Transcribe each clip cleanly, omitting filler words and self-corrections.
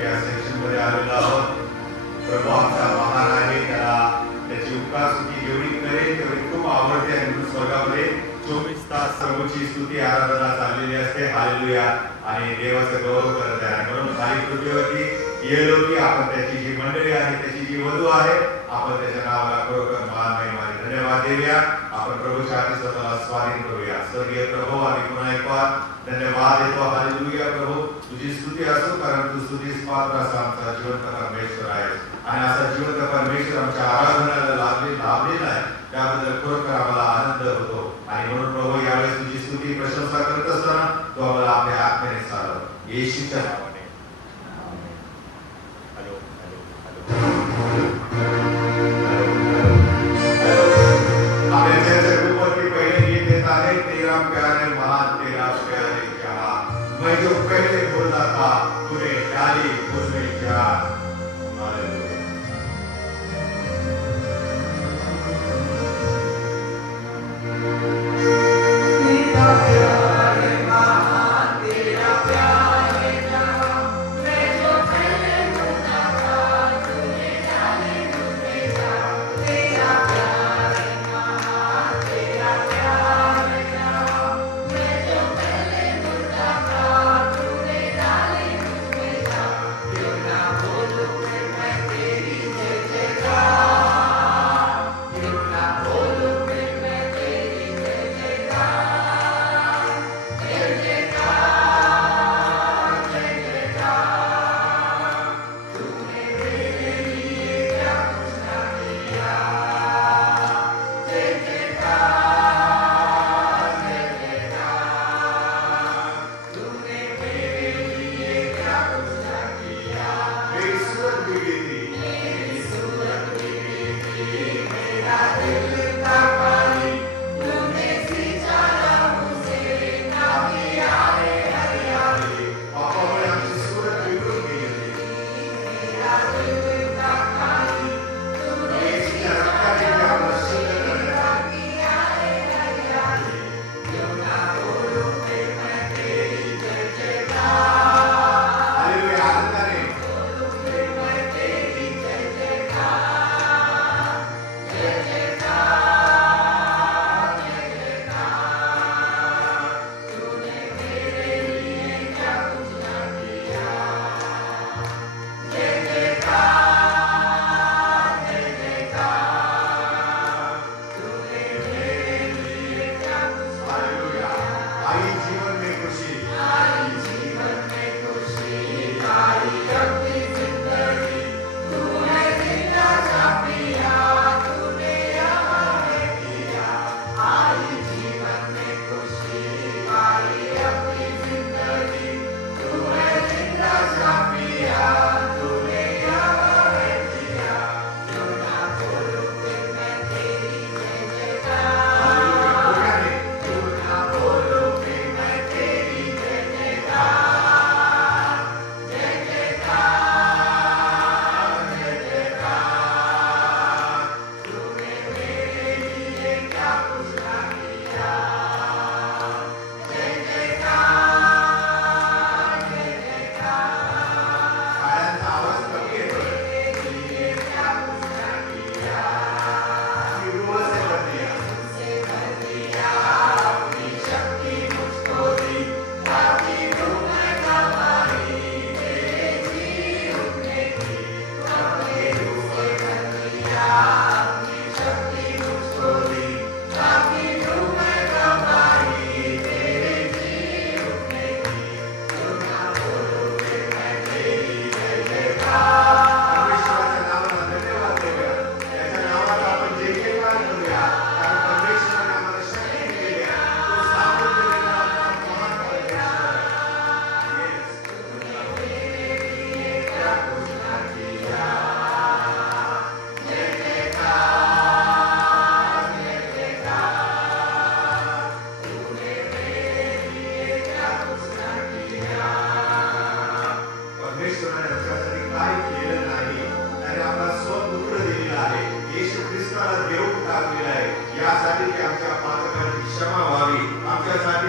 या सेक्शनमध्ये आलेलो आहोत. प्रभू आमचा महान आहे, त्याला त्याची उपकार स्तुती जेवढी करेल तेवढी खूप आवडते आणि म्हणून स्वर्गामध्ये 24 तास प्रभूची स्तुती आराधना चाललेली असते. हालेलुया. आणि देवाचं गौरव करत आहे. म्हणून खाली पृथ्वीवरती येलो की आपण त्याची जी मंडळी आहे, त्याची जी वधू आहे, आपण त्याच्या नावाला खरोखर मान महिमा धन्यवाद देऊया. आपण प्रभूच्या हाती स्वतःला स्वाधीन करूया. स्वर्गीय प्रभू, आम्ही पुन्हा एक बार धन्यवाद देतो. हालेलुया. प्रभू तुझी स्तुती असो, कारण तू स्तुतीस पात्र असा आमचा जिवंत परमेश्वर आहे. आणि असा जिवंत परमेश्वर आमच्या आराधनाला लाभलेला आहे, त्याबद्दल खरोखर आम्हाला आनंद होतो. आणि म्हणून प्रभू यावेळेस तुझी स्तुती प्रशंसा करत असताना तो आम्हाला आपल्या आत्म्याने चालव. येशूच्या नावाने. तेरा प्यारे महान तेरा प्यारे जहां, मैं जो पहले बोलता था तूने डाली उसमें जान.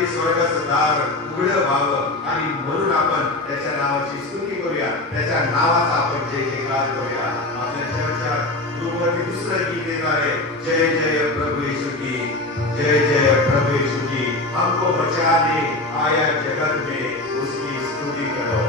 स्वर्गाचं दार उघडं व्हावं आणि म्हणून आपण त्याच्या नावाची स्तुती करूया. करूया, त्याच्या नावाचा आपण जय जयकार करूया. आपल्या चर्चच्या ग्रुपवरती दुसरं गीत येणार आहे, जय जय प्रभु यीशु की, जय जय प्रभु यीशु की. हमको बचाने आया जगत में, उसकी स्तुति करो.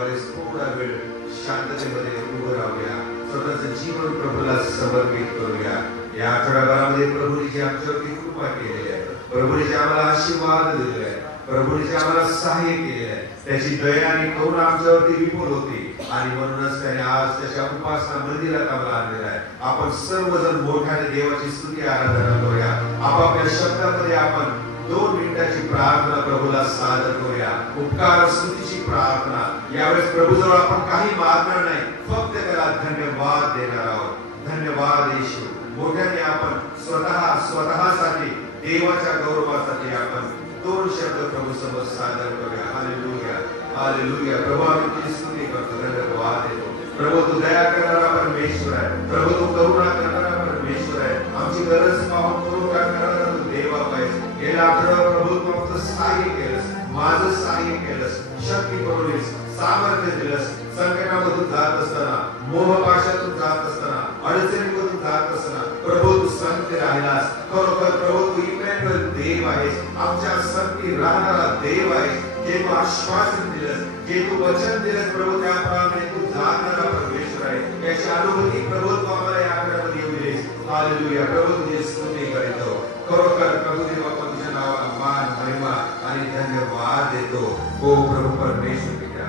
यावेळेस थोडा वेळ शांततेमध्ये उभं राहूया, स्वतःचं जीवन प्रभूला समर्पित करूया. या आठवड्याभरामध्ये प्रभूने जी आमच्यावरती कृपा केलेली आहे, प्रभूने जे आम्हाला आशीर्वाद दिलेले आहे, प्रभूने जे आम्हाला सहाय्य केलेले आहे, त्याची दया आणि करुणा आमच्यावरती विपुल होती. आणि म्हणूनच त्याने आज त्याच्या उपासना मंदिरात आम्हाला आणलेला आहे. आपण सर्वजण मोठ्याने देवाची स्तुती आराधना करूया. आपापल्या शब्दामध्ये आपण 2 मिनिटाची प्रार्थना प्रभूला सादर करूया. उपकार स्तुतीची प्रार्थना. यावेळेस प्रभूजवळ आपण काही मागणार नाही, फक्त त्याला धन्यवाद देणार आहोत. धन्यवाद येशू. मोठ्याने आपण स्वतःसाठी देवाच्या गौरवासाठी आपण 2 शब्द प्रभू समोर सादर करूया. Hallelujah, hallelujah. प्रभू आम्ही तुझी स्तुती करतो, धन्यवाद देतो. प्रभू तू दया करणारा परमेश्वर आहे. प्रभू तू करुणा करणारा परमेश्वर आहे. आमची गरज पाहून करुणा करणारा तू देव आहेस. गेल्या आठवड्यात प्रभू तू आमचं सहाय्य केलंस, माझं सहाय्य केलंस, शक्ती पुरवलीस, सामर्थ्य दिलंस. संकटामधून जात असताना, मोहपाशातून जात असताना, अडचणीमधून जात असताना प्रभू तू संत राहिलास. खरोखर प्रभू तू इमॅन्युएल देव आहेस, आमच्या संगती राहणारा देव आहेस. जे तू आश्वासन दिलंस, जे तू वचन दिलंस प्रभू, त्याप्रमाणे तू जाणारा परमेश्वर आहे. याची अनुभूती प्रभू तू आम्हाला या आठवड्यामध्ये येऊ देस. हालेलुया. प्रभू तुझी स्तुती करीतो. खरोखर प्रभू देव आपण तुझ्या नावाला मान, महिमा आणि धन्यवाद देतो. ओ प्रभू परमेश्वर पिता,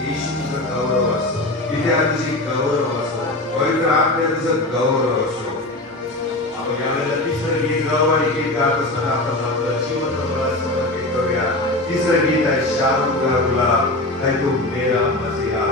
येशू तुझं गौरव असो, पित्या तुझी गौरव असो, पवित्र आत्म्या तुझं गौरव असो. आपण यावेळेला तिसरं गीत गाऊ आणि गीत गात असताना आपण आपलं जीवन प्रभूला समर्पित करूया. तीसरं गीत आहे शारोन का गुलाब है तू मेरा मसीहा.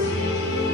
See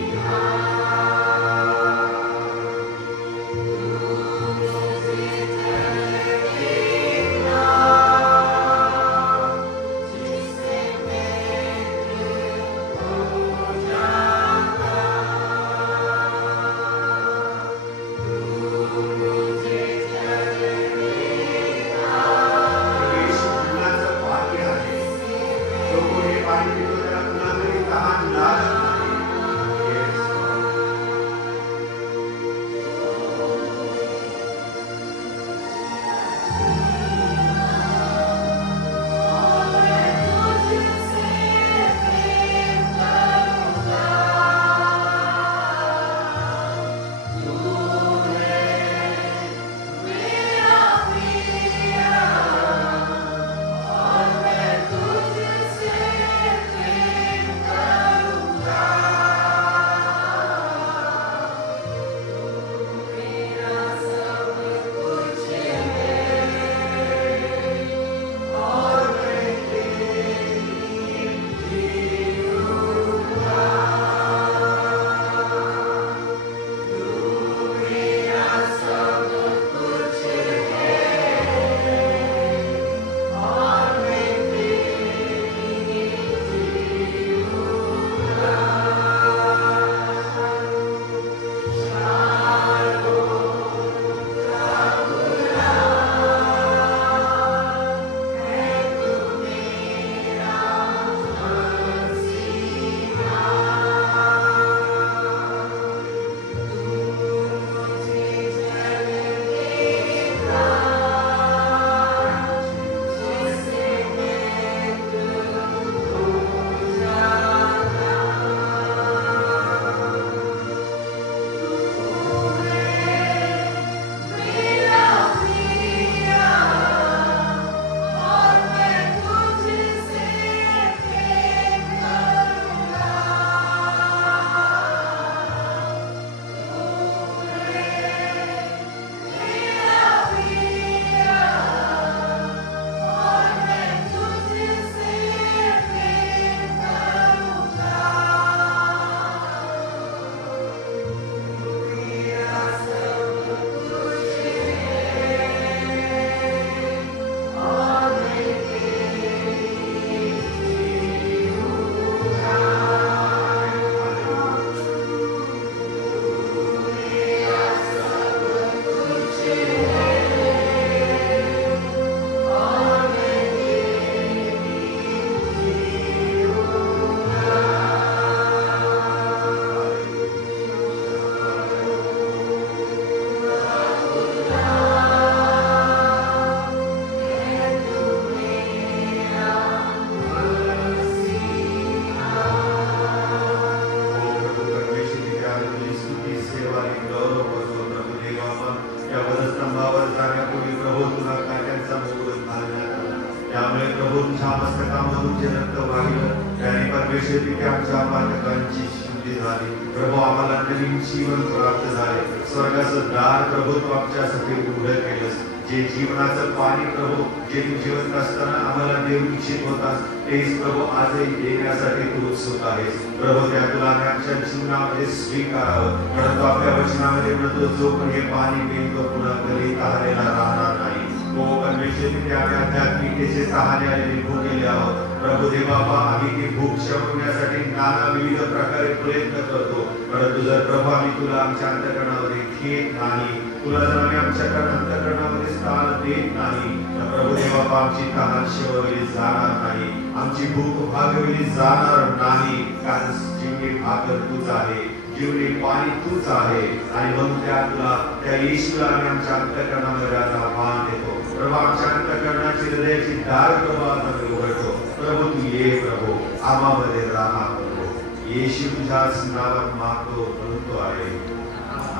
तुझ्या मस्तकामधून जे रक्त वाहिलं त्याने परमेश्वर पित्या आमच्या पातकांची शुद्धी झाली. प्रभू आम्हाला नवीन जीवन प्राप्त झाले. स्वर्गाचं दार प्रभू तू आमच्यासाठी उघडं केलंस. जे जीवनाचं पाणी प्रभू जे तू जिवंत असताना आम्हाला देऊ इच्छित होतास तेच प्रभू आजही देण्यासाठी तू उत्सुक आहेस. प्रभू त्या तुला आमच्या जीवनामध्ये स्वीकारावं. परंतु आपल्या वचनामध्ये म्हणतो जो पण हे पाणी पिईल तो पुन्हा कधी तहानेला राहणार नाही. हो परमेश्वर आम्ही आध्यात्मिकतेचे तहाने आलेले भोगलेले आहोत. प्रभू देवा आम्ही ती भूक शमवण्यासाठी नाना विविध प्रकारे प्रयत्न करतो. परंतु जर प्रभू आम्ही तुला आमच्या अंतःकरणामध्ये घेत नाही, तुला जर आम्ही आमच्या अंतःकरणामध्ये स्थान देत नाही तर प्रभू देवा आमची तहान शिववली जाणार नाही, आमची भूक भागवली जाणार नाही. कारण जीवनी भाकर तूच आहे, जीवनी पाणी तूच आहे. आणि म्हणून त्या येशूला आम्ही आमच्या अंतःकरणामध्ये आज आव्हान देतो. प्रभू आमच्या अंतःकरणाची हृदयाची दार प्रभू आम्हाला उघडतो. प्रभू तू ये प्रभू आम्हामध्ये राहा. प्रभू येशू तुझ्याच नावात मागतो म्हणतो आहे.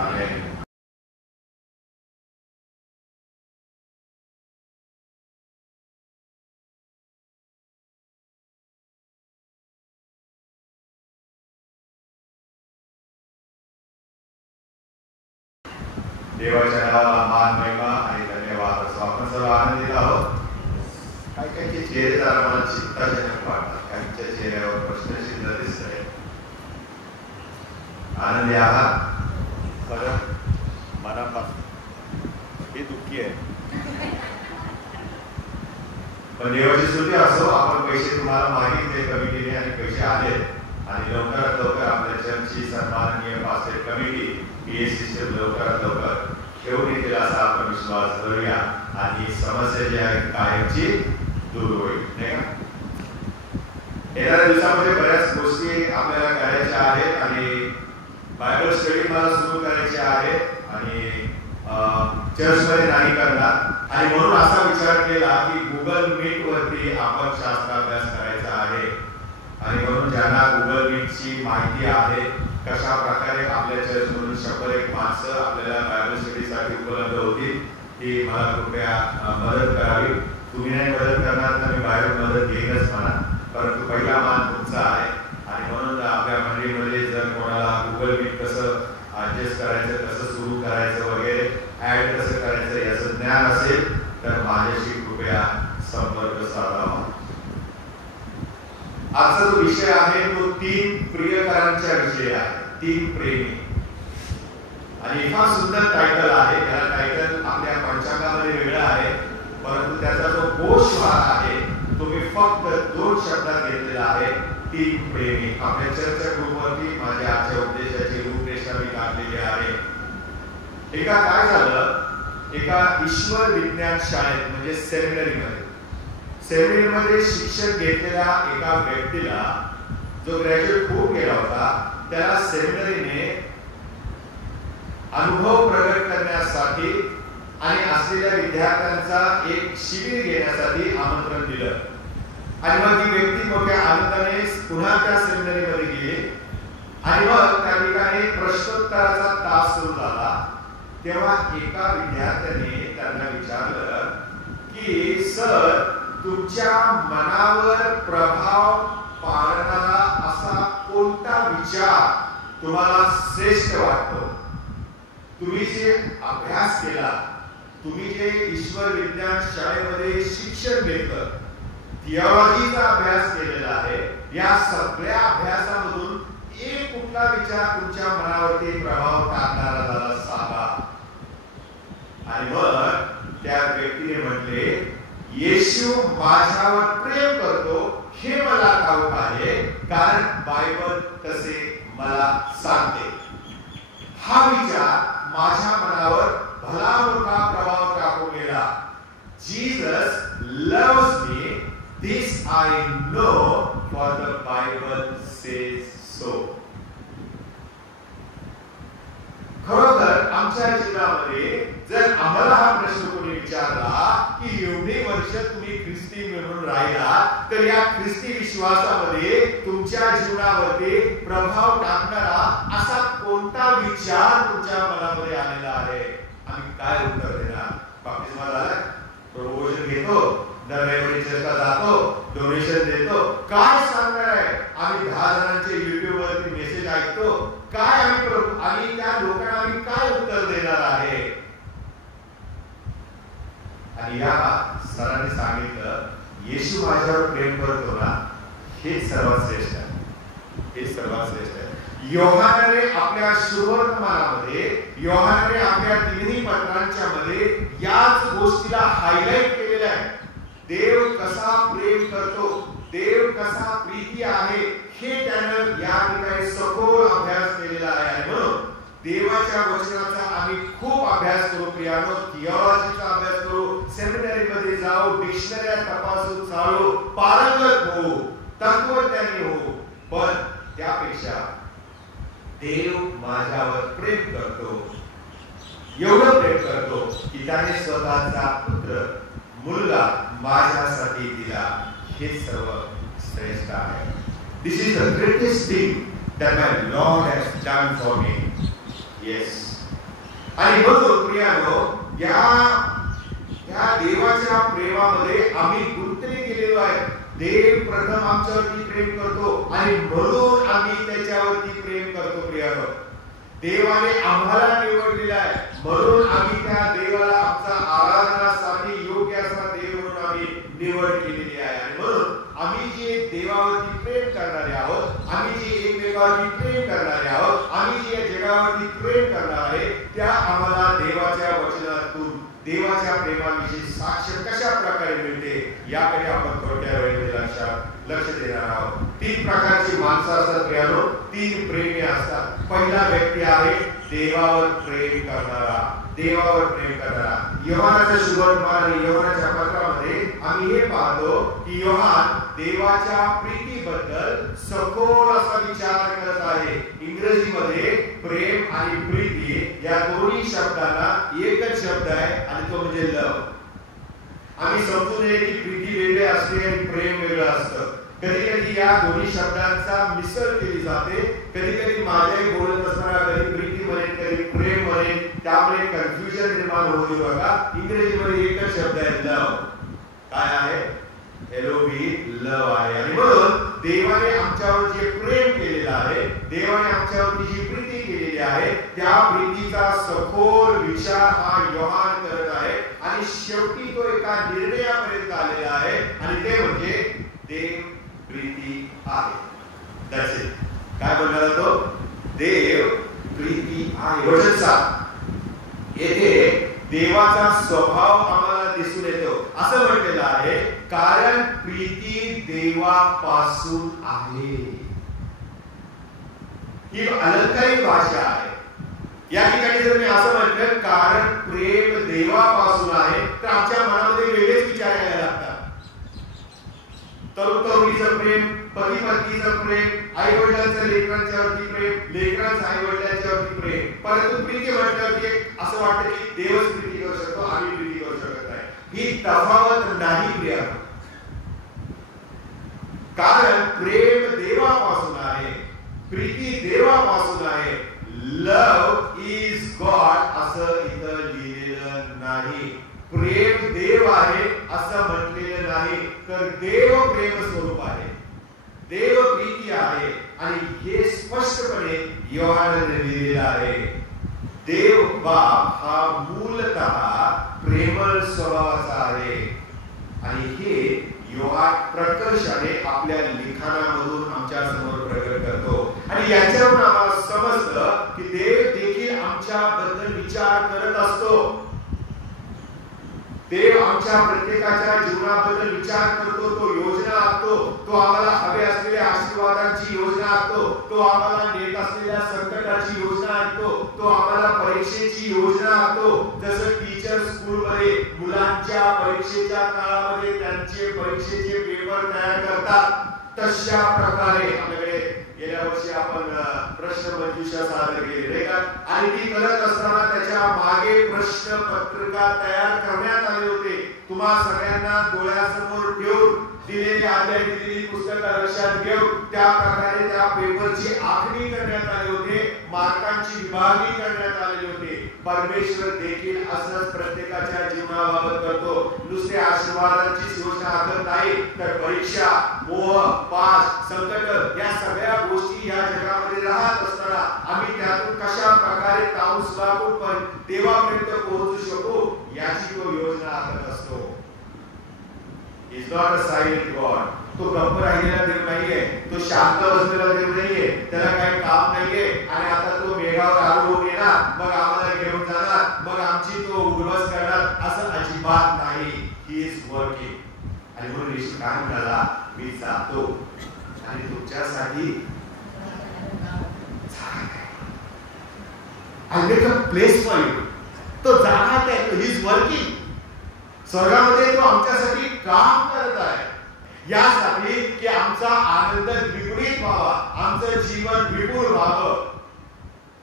आमेन. देवाच्या नावाला मान महिमा आणि धन्यवाद असो. आपण सर्व आनंदित आहोत. काही काहींचे चेहरे जरा मला चिंताजनक वाटतात, काहींच्या चेहऱ्यावर प्रश्नचिन्ह दिसत आहे. आनंदी आहात बरं? मनापासून हे दुःखी आहे पण देवाची स्तुती असो. आपण पैसे तुम्हाला मागितले कमिटीने आणि पैसे आले आणि लवकरात लवकर आपल्या चर्चची सन्माननीय पास्टर कमिटी पीएस सिस्टम लवकरात लवकर घेऊन येतील असा आपण विश्वास धरूया आणि समस्या जी आहे कायमची दूर होईल, नाही का? येणाऱ्या दिवसामध्ये बऱ्याच गोष्टी आपल्याला करायच्या आहेत आणि बायबल स्टडी मला सुरू करायची आहे आणि चर्चमध्ये नाही करणार. आणि म्हणून असा विचार केला की गुगल मीट वरती आपण शास्त्राभ्यास करायचा आहे. आणि म्हणून ज्यांना गुगल मीटची माहिती आहे कशा प्रकारे आपल्या चर्चमधून 101 माणसं आपल्याला बायबल स्टडीसाठी उपलब्ध होतील ती मला कृपया मदत करावी. तुम्ही नाही मदत करणार तर मी बाहेर मदत घेईनच म्हणा, परंतु पहिला मान तुमचा आहे. आणि म्हणून आपल्या मंडळीमध्ये जर कोणाला गुगल मीट कसं ऍडजस्ट करायचं, कसं सुरू करायचं वगैरे ऍड कसं करायचं याचं ज्ञान असेल तर माझ्याशी कृपया संपर्क साधावा. आजचा जो विषय आहे तो 3 प्रियकरांच्या विषयी आहे. 3 प्रेमी आणि फार सुंदर टायटल आहे. त्याला टायटल आपल्या पंचांगामध्ये वेगळा आहे परंतु त्याचा जो गोषवार आहे तो मी फक्त 2 शब्दात घेतलेला आहे. 3 प्रेमी. आपल्या चर्चा ग्रुपवरती माझ्या आजच्या उपदेशाची रूपरेषा मी काढलेली आहे. एका काय झालं, एका ईश्वर विज्ञान शाळेत म्हणजे सेमिनरीमध्ये शिक्षण घेतलेल्या एका व्यक्तीला जो ग्रॅज्युएट होऊन गेला होता त्याला सेमिनरीने अनुभव प्रगट करण्यासाठी आणि असलेल्या विद्यार्थ्यांचा एक शिबिर घेण्यासाठी आमंत्रण दिलं. आणि मग ही व्यक्ती मोठ्या आनंदाने पुन्हा त्या सेमिनरीमध्ये गेली आणि मग त्या ठिकाणी प्रश्नोत्तराचा तास सुरू झाला. तेव्हा एका विद्यार्थ्याने त्यांना विचारलं की सर तुमच्या मनावर प्रभाव पाडणारा असा कोणता विचार तुम्हाला श्रेष्ठ वाटतो? तुम्ही जे अभ्यास केला, तुम्ही जे ईश्वर विज्ञान शाळेमध्ये शिक्षण घेतलं, थिओलॉजीचा अभ्यास केलेला आहे, या सगळ्या अभ्यासामधून एक कुठला विचार तुमच्या मनावरती प्रभाव टाकणारा झाला सांगा. आणि मग त्या व्यक्तीने म्हटले येशू माझ्यावर प्रेम करतो हे मला ठाऊक आहे कारण बायबल तसे मला सांगते. हा विचार माझ्या मनावर भला मोठा प्रभाव टाकून गेला. Jesus loves me, this I know for the Bible says so. खरोखर आमच्या जीवनामध्ये जर आम्हाला हा प्रश्न कोणी विचारला की एवढे वर्ष तुम्ही ख्रिस्ती म्हणून राहिला तर या ख्रिस्ती विश्वासामध्ये तुमच्या जीवनावरती प्रभाव टाकणारा असा कोणता विचार तुमच्या मनामध्ये आलेला आहे? आम्ही काय उत्तर देणार? बाप्तिस्मा झाला, प्रभू भोजन घेतो, दर रविवारी चर्चला जातो, डोनेशन देतो, काय सांगणार आहे? आम्ही 10 जणांचे YouTube वरती मेसेज ऐकतो, काय आम्ही त्या लोकांना आम्ही काय उत्तर देणार आहे? आणि या सरांनी सांगितलं, येशू माझ्यावर प्रेम करतो ना, हे सर्वात श्रेष्ठ आहे, हे सर्वात श्रेष्ठ आहे. योहानाने आपल्या सुवर्तमानामध्ये, योहानाने आपल्या तिन्ही पत्रांच्या मध्ये याच गोष्टीला हायलाइट केलेलं आहे. देव कसा प्रेम करतो, देव कसा प्रीती आहे, हे त्यानं या ठिकाणी सखोल अभ्यास केलेला आहे. आणि म्हणून देवाच्या वचनाचा आम्ही खूप अभ्यास करू प्रियानो, थिओलॉजीचा अभ्यास करू, सेमिनरी मध्ये जाऊ, डिक्शनरी तपासून चालू, पारंगत होऊ, तत्वज्ञानी होऊ. पण त्यापेक्षा देव माझ्यावर प्रेम करतो, एवढं प्रेम करतो की त्याने स्वतःचा पुत्र, मुलगा माझ्यासाठी दिला. हे सर्व श्रेष्ठ आहे. This is the greatest thing that my Lord has done for me. Yes. आणि म्हणून प्रियानो, या देवाच्या प्रेमामध्ये आम्ही गुंतले गेलेलो आहे. देव प्रथम आमच्यावरती प्रेम करतो आणि म्हणून आम्ही त्याच्यावरती प्रेम करतो. प्रियानो, देवाने आम्हाला निवडलेला आहे, म्हणून आम्ही त्या देवाला आमचा आराधनासाठी योग्य असा देव म्हणून आम्ही निवड केलेली आहे. आणि म्हणून आम्ही जे देवावरती प्रेम करणारे आहोत, आम्ही जे एकमेकावरती प्रेम करणारे आहोत, आम्ही जे या जगावरती प्रेम करणार आहे, त्या आम्हाला देवाच्या वचनातून देवाच्या प्रेमाविषयी साक्ष कशा प्रकारे मिळते याकडे आपण थोड्या वेळेमध्ये लक्ष देणार आहोत. 3 प्रकारची माणसं असतात प्रियानो, 3 प्रेमी असतात. पहिला व्यक्ती आहे देवावर प्रेम करणारा, देवावर प्रेम करणारा. योहानाच्या सुवर्तमान आणि योहानाच्या पत्रामध्ये आम्ही हे पाहतो की योहान देवाच्या प्रीतीबद्दल सखोल असा विचार करत आहे. इंग्रजीमध्ये प्रेम आणि प्रीती या दोन्ही शब्दांना एकच शब्द आहे आणि तो म्हणजे लव. आम्ही समजू नये की प्रीती वेगळी असते आणि प्रेम वेगळं असतं. कधी कधी या दोन्ही शब्दांचा मिसळ केली जाते. कधी कधी माझ्याही बोलत असताना कधी प्रीती म्हणेन, कधी प्रेम म्हणेन, त्यामुळे कन्फ्युजन निर्माण होऊ नये. बघा, इंग्रजीमध्ये एकच शब्द आहे लव. काय आहे? LOV, लव आहे. आणि म्हणून देवाने आमच्यावर जे प्रेम केलेलं आहे, देवाने आमच्यावरती जी प्रीती केलेली आहे, त्या प्रीतीचा सखोल विचार हा योहान करत आहे. आणि शेवटी तो एका निर्णयापर्यंत आलेला आहे आणि ते म्हणजे देव प्रीती आहे. That's it. काय बोलला तो? देव प्रीती आहे. वचन 7 येथे देवाचा स्वभाव आम्हाला दिसून येतो. असं म्हटलेलं आहे, कारण प्रीती देवापासून आहे. ही अलंकारिक भाषा आहे. या ठिकाणी जर मी असं म्हटलं कारण प्रेम देवापासून आहे, तर आमच्या मनामध्ये वेगळेच विचार यायला लागतात. तरुण तरुणीचं प्रेम, पती पत्नीचं प्रेम, आई वडिलांचं लेकरांच्यावरती प्रेम, लेकरांचं आई वडिलांच्यावरती प्रेम. परंतु प्रीती म्हटल्यावरती असं वाटतं की देवच प्रीती करू शकतो, आम्ही प्रीती करू शकत नाही. ही तफावत नाही प्रिया. कारण प्रेम देवापासून आहे, प्रीती देवापासून आहे. लव इज गॉड असं इथं लिहिलेलं नाही. प्रेम देव आहे असं म्हटलेलं नाही, तर देव प्रेम स्वरूप आहे, देव प्रीती आहे. आणि हे स्पष्टपणे योहानाने लिहिलेलं आहे. देव बाप हा मूलतः प्रेमळ स्वभावाचा आहे. आणि हे योहान प्रकर्षाने आपल्या लिखाणामधून आमच्या समोर प्रकट करतो. आणि याच्यावरून आम्हाला समजतं की देव देखील आमच्याबद्दल विचार करत असतो. देव आमच्या प्रत्येकाच्या जीवनाबद्दल विचार करतो, तो योजना आखतो, तो आम्हाला हवे असलेल्या आशीर्वादांची योजना आखतो, तो आम्हाला नेत असलेल्या संकटाची योजना आखतो, तो आम्हाला परीक्षेची योजना आखतो. जसं टीचर स्कूलमध्ये मुलांच्या परीक्षेच्या काळामध्ये त्यांचे परीक्षेचे पेपर तयार करतात, तशा प्रकारे आपल्याकडे गेल्या वर्षी आपण प्रश्नमंजुषा सादर केली नाही का? आणि ती करत असताना त्याच्या मागे प्रश्न पत्रिका तयार करण्यात आले होते. तुम्हा सगळ्यांना डोळ्यासमोर ठेवून दिलेली आज्ञा, दिलेली पुस्तकं लक्षात घेऊन त्या प्रकारे त्या पेपरची आखणी करण्यात आली होती, मार्कांची विभागणी करण्यात आलेली होती. परमेश्वर देखील असंच प्रत्येकाच्या जीवनाबाबत करतो. नुसते आशीर्वादांची योजना आखत नाही, तर परीक्षा, मोह, पास, संकट या सगळ्या गोष्टी या जगामध्ये राहत असताना आम्ही त्यातून कशा प्रकारे ताऊस लागून पण देवापर्यंत पोहोचू शकू याची तो योजना आखत असतो. Is not a silent God. तो गप्प राहिलेला देव नाहीये, तो शांत बसलेला देव नाहीये, त्याला काही काम नाहीये आणि आता तो मेघावर आरूढ येणार, मग आम्हाला घेऊन जाणार, मग आमची तो उद्ध्वस्त करणार, असं अजिबात नाही. He is working. आणि म्हणून येशू काय म्हणाला, मी जातो आणि तुमच्यासाठी I make a place for you. तो जागा आहे, ही इज वर्किंग. स्वर्गामध्ये तो आमच्यासाठी काम करत आहे, यासाठी की आमचा आनंद द्विगुणित व्हावा, आमचं जीवन विपुल व्हावं.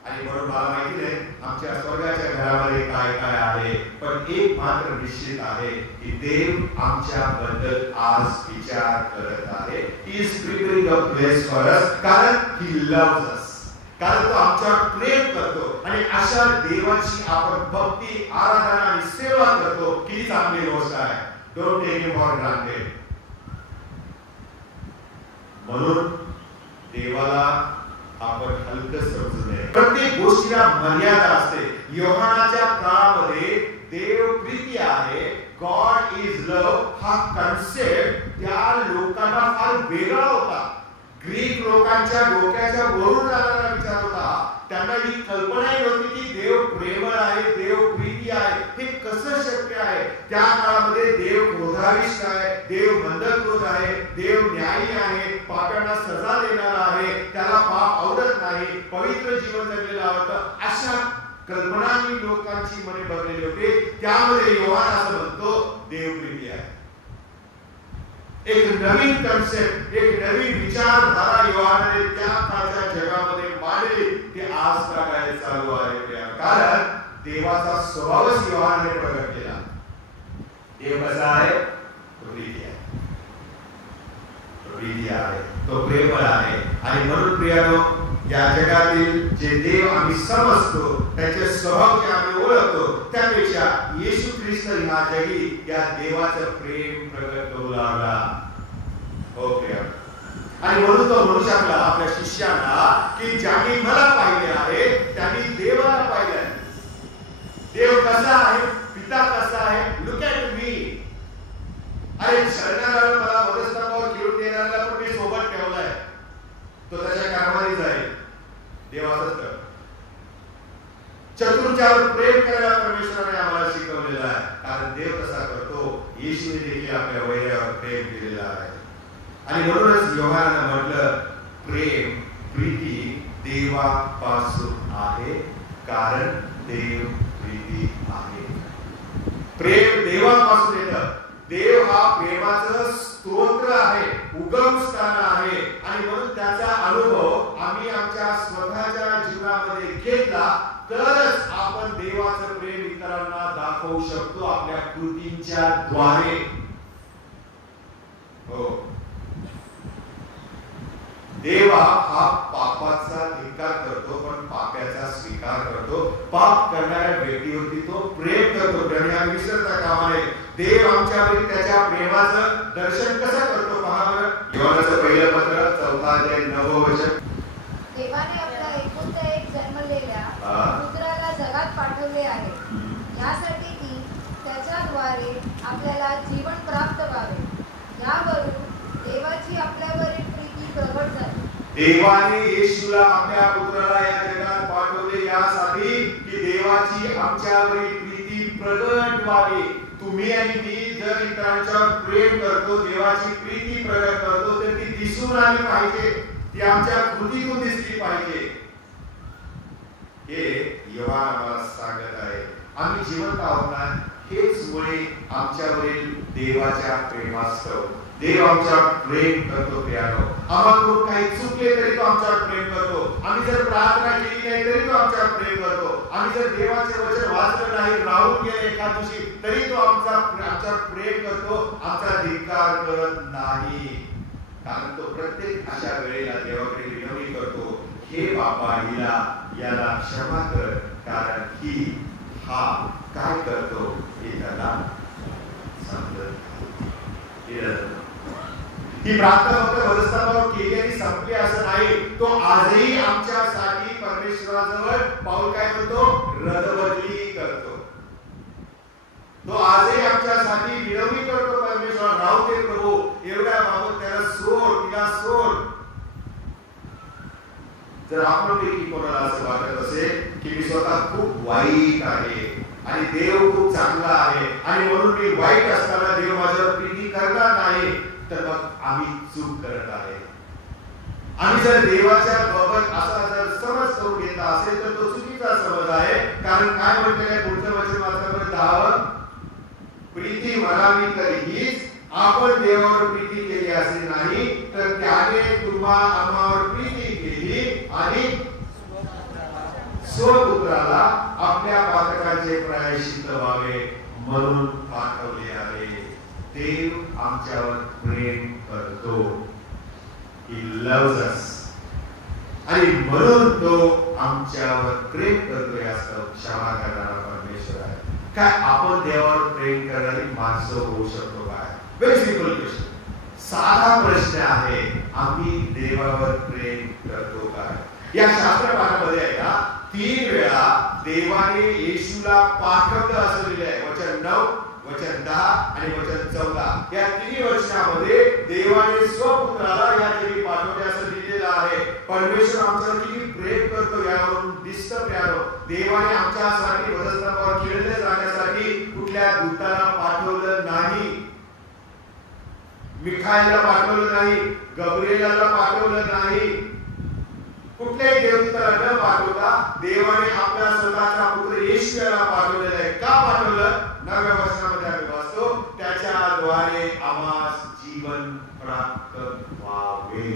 आणि म्हणून मला माहिती आहे आमच्या स्वर्गाच्या घरामध्ये काय काय आहे, पण एक मात्र निश्चित आहे की देव आमच्या बद्दल आज विचार करत आहे. He is preparing a place for us, कारण ही लव्स अस, कारण तो आमच्यावर प्रेम करतो. आणि अशा देवाची आपण भक्ती, आराधना आणि सेवा करतो. किती चांगली गोष्ट आहे. Don't take it for granted. म्हणून देवाला आपण हलकं समजू नये. प्रत्येक गोष्टीला मर्यादा असते. योहानाच्या काळामध्ये देव प्रीती आहे, गॉड इज लव्ह, हा कन्सेप्ट त्या लोकांना फार वेगळा होता. ग्रीक लोकांच्या डोक्याच्या वरून जाणारा विचार होता. त्यांना ही कल्पनाही नव्हती की देव प्रेमळ आहे, देव प्रीती आहे. हे कसं शक्य आहे? त्या काळामध्ये देव क्रोधाविष्ट आहे, देव मंदक्रोध आहे, देव न्यायी आहे, पाप्यांना सजा देणारा आहे, त्याला पाप आवडत नाही, पवित्र जीवन जगलेलं आवडतं. अशा कल्पनांनी लोकांची मने भरलेली होती. त्यामध्ये योहान असं म्हणतो, देव प्रीती आहे. एक नवीन कन्सेप्ट, एक नवीन विचारधारा योहानाने त्या काळच्या जगामध्ये मांडली. ते आज का काय चालू आहे, कारण देवाचा स्वभावच योहानाने प्रगट केला. देव कसा आहे? तो प्रीती आहे, तो प्रीती आहे, तो प्रेमळ आहे. आणि म्हणून प्रियानो, या जगातील जे देव आम्ही समजतो, त्याचे स्वभाव जे आम्ही ओळखतो, त्यापेक्षा येशू ख्रिस्त ह्या जगी या देवाचं प्रेम प्रगट करू लागला. हो प्रिय. आणि म्हणून तो म्हणू शकला आपल्या शिष्यांना की ज्यांनी मला पाहिले आहे त्यांनी देवाला पाहिले आहे. देव कसा आहे, पिता कसा आहे, लुक ॲट मी. अरे शरणाला मला वधस्तंभावर घेऊन देणाऱ्याला पण मी सोबत ठेवलाय, तो त्याच्या कामाने जाईल. देव असंच करतो. शत्रूंच्यावर प्रेम करायला परमेश्वराने आम्हाला शिकवलेलं आहे, कारण देव कसा करतो. येशूने देखील आपल्या वैरावर प्रेम केलेलं आहे. आणि म्हणूनच योहानाने म्हटलं, प्रेम, प्रीती देवापासून आहे, कारण देव प्रीती आहे. प्रेम देवापासून येतं. देव हा प्रेमाचं स्तोत्र आहे, उगम स्थान आहे. आणि म्हणून त्याचा अनुभव आम्ही आमच्या स्वतःच्या जीवनामध्ये घेतला तरच आपण देवाचं प्रेम इतरांना दाखवू शकतो आपल्या कृतींच्या द्वारे. हो, देव हा पापाचा धिक्कार करतो, पण पाप्याचा स्वीकार करतो. पाप करणाऱ्या व्यक्तीवरती तो प्रेम करतो. प्रेम विसरता कामा नये. देव आमच्यावरील त्याच्या प्रेमाचं दर्शन कसं करतो पहा बरं. योहानाचं पहिलं पत्र 4 अध्याय 9 वचन. देवाने आपला एकुलता एक जन्मलेल्या पुत्राला जगात पाठवले आहे, यासाठी की त्याच्याद्वारे आपल्याला जीवन प्राप्त व्हावे. यावरून देवाची आपल्यावरील प्रीती प्रगट झाली. देवाने येशूला आपल्या पुत्राला या जगात पाठवले यासाठी की देवाची आमच्यावरील प्रीती प्रगट व्हावी. तुम्ही आणि मी जर इतरांच्यावर प्रेम करतो, देवाची प्रीती प्रगट करतो, तर ती दिसून आली पाहिजे, ती आमच्या कृतीतून दिसली पाहिजे. हे योहान आम्हाला सांगत आहे. आम्ही जिवंत आहोत ना, हेच मुळे आमच्यावरील देवाच्या प्रेमास्तव. देव आमच्यावर प्रेम करतो. प्रियानो, आम्हाला काही चुकले तरी तो आमच्यावर प्रेम करतो. आम्ही जर प्रार्थना केली नाही तरी तो आमच्यावर प्रेम करतो. आम्ही जर देवाचे वचन वाचलं नाही, राहून गेले एका दिवशी, तरी तो आमच्यावर प्रेम करतो, आमचा धिक्कार करत नाही. हे बाबा हिला याला क्षमा कर, कारण हा काय करतो हे त्याला समजत नाही. ही प्रार्थना फक्त वधस्तंभावर केली आणि संपली असं नाही. तो आजही आमच्यासाठी परमेश्वराजवळ पाऊल काय करतो? रदबदली करतो. तो आजही आमच्यासाठी विनवणी करतो, परमेश्वर राहू दे प्रभू, एवढ्या बाबत त्याला सोड, तिला सोड. जर आपल्यापैकी कोणाला असं वाटत असेल की मी स्वतः खूप वाईट आहे आणि देव खूप चांगला आहे आणि म्हणून मी वाईट असताना देव माझ्यावर प्रीती करणार नाही, तर मग आम्ही चूक करत आहे. आम्ही जर देवाच्या बाबत असा जर समज करून घेतला असेल तर तो चुकीचा समज आहे. कारण काय म्हटलेलं आहे पुढचं वचन वाचल्यावर 10, प्रीती म्हणावी तर हीच, आपण देवावर प्रीती केली असे नाही तर त्याने आम्हावर प्रीती केली आणि स्वपुत्राला आपल्या पातकांचे प्रायश्चित्त व्हावे म्हणून पाठवले आहे. देव आमच्यावर प्रेम करतो. He loves us. आणि म्हणून तो आमच्यावर प्रेम करतो. याचं क्षमा करणारा परमेश्वर आहे. काय आपण देवावर प्रेम करणारी माणसं होऊ शकतो काय? Very simple question. साधा प्रश्न आहे, आम्ही देवावर प्रेम करतो काय? या शास्त्र पाठामध्ये आहे ना 3 वेळा देवाने येशूला पाठवलं असं लिहिलं आहे. वचन 9, वचन 10 आणि वचन 14. या 3 वचनामध्ये देवाने स्वपुत्राला या जगी पाठवले असं लिहिलेलं आहे. परमेश्वर आमच्यावर किती प्रेम करतो यावरून दिसतं प्यारो. देवाने आमच्यासाठी वधस्तंभावर खेळले जाण्यासाठी कुठल्या दूताला पाठवलं नाही, मिखाएलला पाठवलं नाही, गब्रिएलला पाठवलं नाही, कुठल्याही देवदूताला न पाठवता देवाने आपल्या स्वतःचा पुत्र येशूला पाठवलेला आहे. का पाठवलं? 9व्या वचनामध्ये आम्ही वाचतो, त्याच्याद्वारे आम्हास जीवन प्राप्त व्हावे.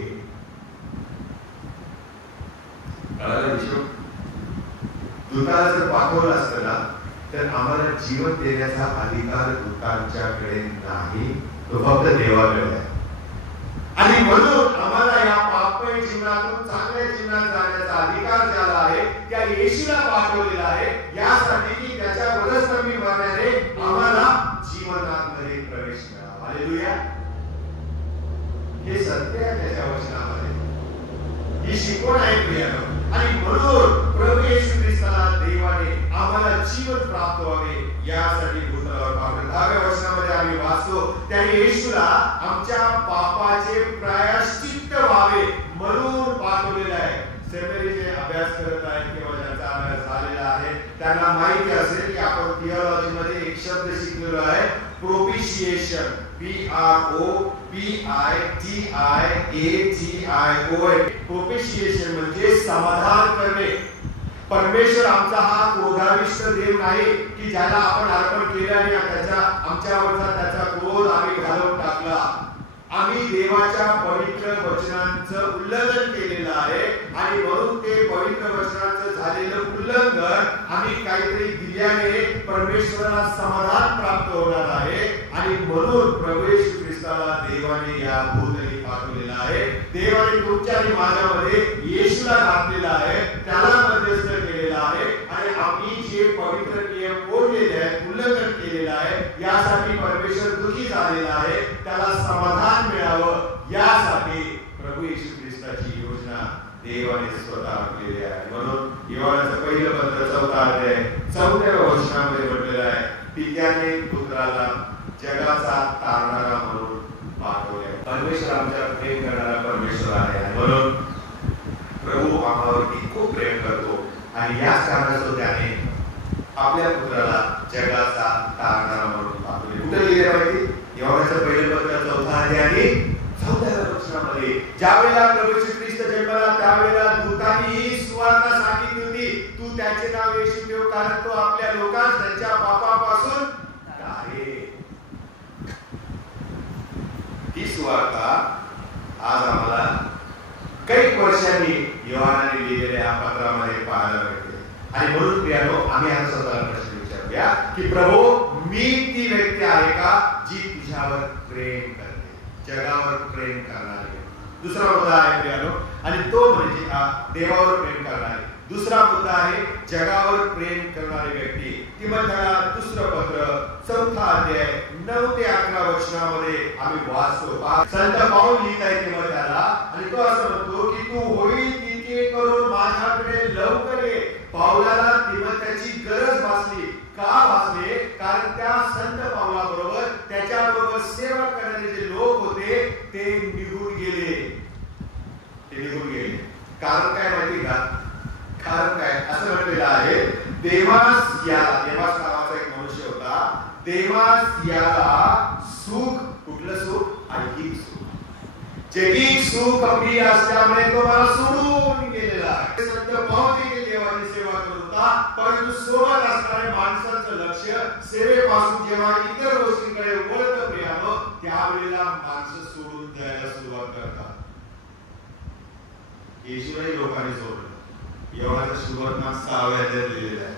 दूताला जर पाठवलं असतं ना तर आम्हाला जीवन देण्याचा अधिकार दूतांच्याकडे नाही, तो फक्त देवाकडे आहे. आणि म्हणून आम्हाला या पापमय जीवनातून चांगल्या जीवनात जाण्याचा अधिकार ज्याला आहे त्या येशूला पाठवलेला आहे, यासाठी की त्याच्या वधस्तंभी मरणाने आम्हाला जीवनामध्ये प्रवेश मिळावा. हालेलुया. हे सत्य आहे त्याच्या वचनामध्ये, ही शिकवण आहे प्रियानो. आणि म्हणून प्रभू येशू ख्रिस्ताला देवाने आम्हाला जीवन प्राप्त व्हावे यासाठी भूतलावर पाठवले. 10व्या वचनामध्ये आम्ही वाचतो, त्याने येशूला आमच्या पापाचे प्रायश्चित्त व्हावे म्हणून पाठवलेले आहे. सेमिनरीचे अभ्यास करत आहेत किंवा ज्यांचा अभ्यास झालेला आहे त्यांना माहिती असेल की आपण थिओलॉजी मध्ये एक शब्द शिकलेलो आहे, प्रोपिशिएशन. PROPITIATION. प्रोपिशिएशन म्हणजे समाधान करणे. परमेश्वर आमचा हा क्रोधाविष्ट देव नाही की ज्याला आपण अर्पण केले आणि आमच्यावरचा त्याचा क्रोध आम्ही घालवून टाकला. आम्ही देवाच्या पवित्र वचनांचं उल्लंघन केलेलं आहे आणि म्हणून ते पवित्र वचनांचं झालेलं उल्लंघन आम्ही काहीतरी दिल्याने परमेश्वराला समाधान प्राप्त होणार आहे. आणि म्हणून प्रभू येशू ख्रिस्ताला देवाने या भूतली पाठवलेला आहे. देवाने तुमच्या आणि माझ्यामध्ये येशूला घातलेला आहे, त्याला मध्यस्थ केलेला आहे आणि आम्ही जे पवित्र नियम मोडलेले आहेत, उल्लंघन केलेलं आहे, यासाठी परमेश्वर दुःखी झालेला आहे. त्याला समाधान मिळावं यासाठी प्रभू येशू ख्रिस्ताची योजना देवाने स्वतः केली आहे. म्हणून योहानाचं पहिलं पत्र 4था अध्याय 4व्या वचनामध्ये म्हटलेलं आहे, पित्याने पुत्राला जगाचा तारणारा म्हणून पाठवले. परमेश्वर आमच्यावर प्रेम करणारा परमेश्वर आहे. म्हणून प्रभू आम्हावरती खूप प्रेम करतो आणि याच कारणास्तव त्याने आपल्या पुत्राला जगाचा तारणारा म्हणून पाठवले. कुठे लिहिले माहिती? योहानाचं पहिलं पत्र 4था अध्याय आणि 4व्या वचनामध्ये, ज्यावेळेला प्रभू येशू ख्रिस्त जन्माला त्यावेळेला दूतांनी ही सुवार्ता सांगितली होती, तू त्याचे नाव येशू ठेव, कारण तो आपल्या लोकांस त्यांच्या पापापासून तारेल. ही सुवार्ता आज आम्हाला काही वर्षांनी योहानाने लिहिलेल्या या पत्रामध्ये पाहायला मिळते. आणि म्हणून प्रियानो, आम्ही आता स्वतःला प्रश्न विचारूया की प्रभू, मी ती व्यक्ती आहे का जी तुझ्यावर प्रेम करते, जगावर प्रेम करणारी? दुसरा मुद्दा आहे प्रियानो, आणि तो म्हणजे देवावर प्रेम करणारे. दुसरा मुद्दा आहे जगावर प्रेम करणारी व्यक्ती. तिमोथेला दुसरं पत्र 4था अध्याय 9 ते 11 वचनामध्ये आम्ही वाचतो. संत पाऊल लिहित आहे तिमोथेला आणि तो असं म्हणतो की तू होईल तितके करून माझ्याकडे लवकर ये. पाऊलाला तिमोथेची गरज भासली. का भासली? कारण त्या संत पाऊलाबरोबर त्याच्याबरोबर सेवा करणारे जे लोक होते ते निघून गेले. कारण काय माहिती का? कारण काय असं म्हटलेलं आहे, देमास नावाचा एक मनुष्य होता. देमास याला सुख, कुठलं सुख? ऐहिक सुख, जैविक सुख प्रिय असल्यामुळे तो मला सोडून गेलेला आहे. संत पाऊल देखील देवाची सेवा करत होता, परंतु सोबत असणाऱ्या माणसाचं लक्ष सेवेपासून जेव्हा इतर गोष्टींकडे वळतं प्रियानो, त्यावेळेला माणसं सोडून द्यायला सुरुवात करतात. येशूलाही लोकांनी सोडलं. एवढाचा सुवर्णात 6व्या अध्यायात लिहिलेला आहे.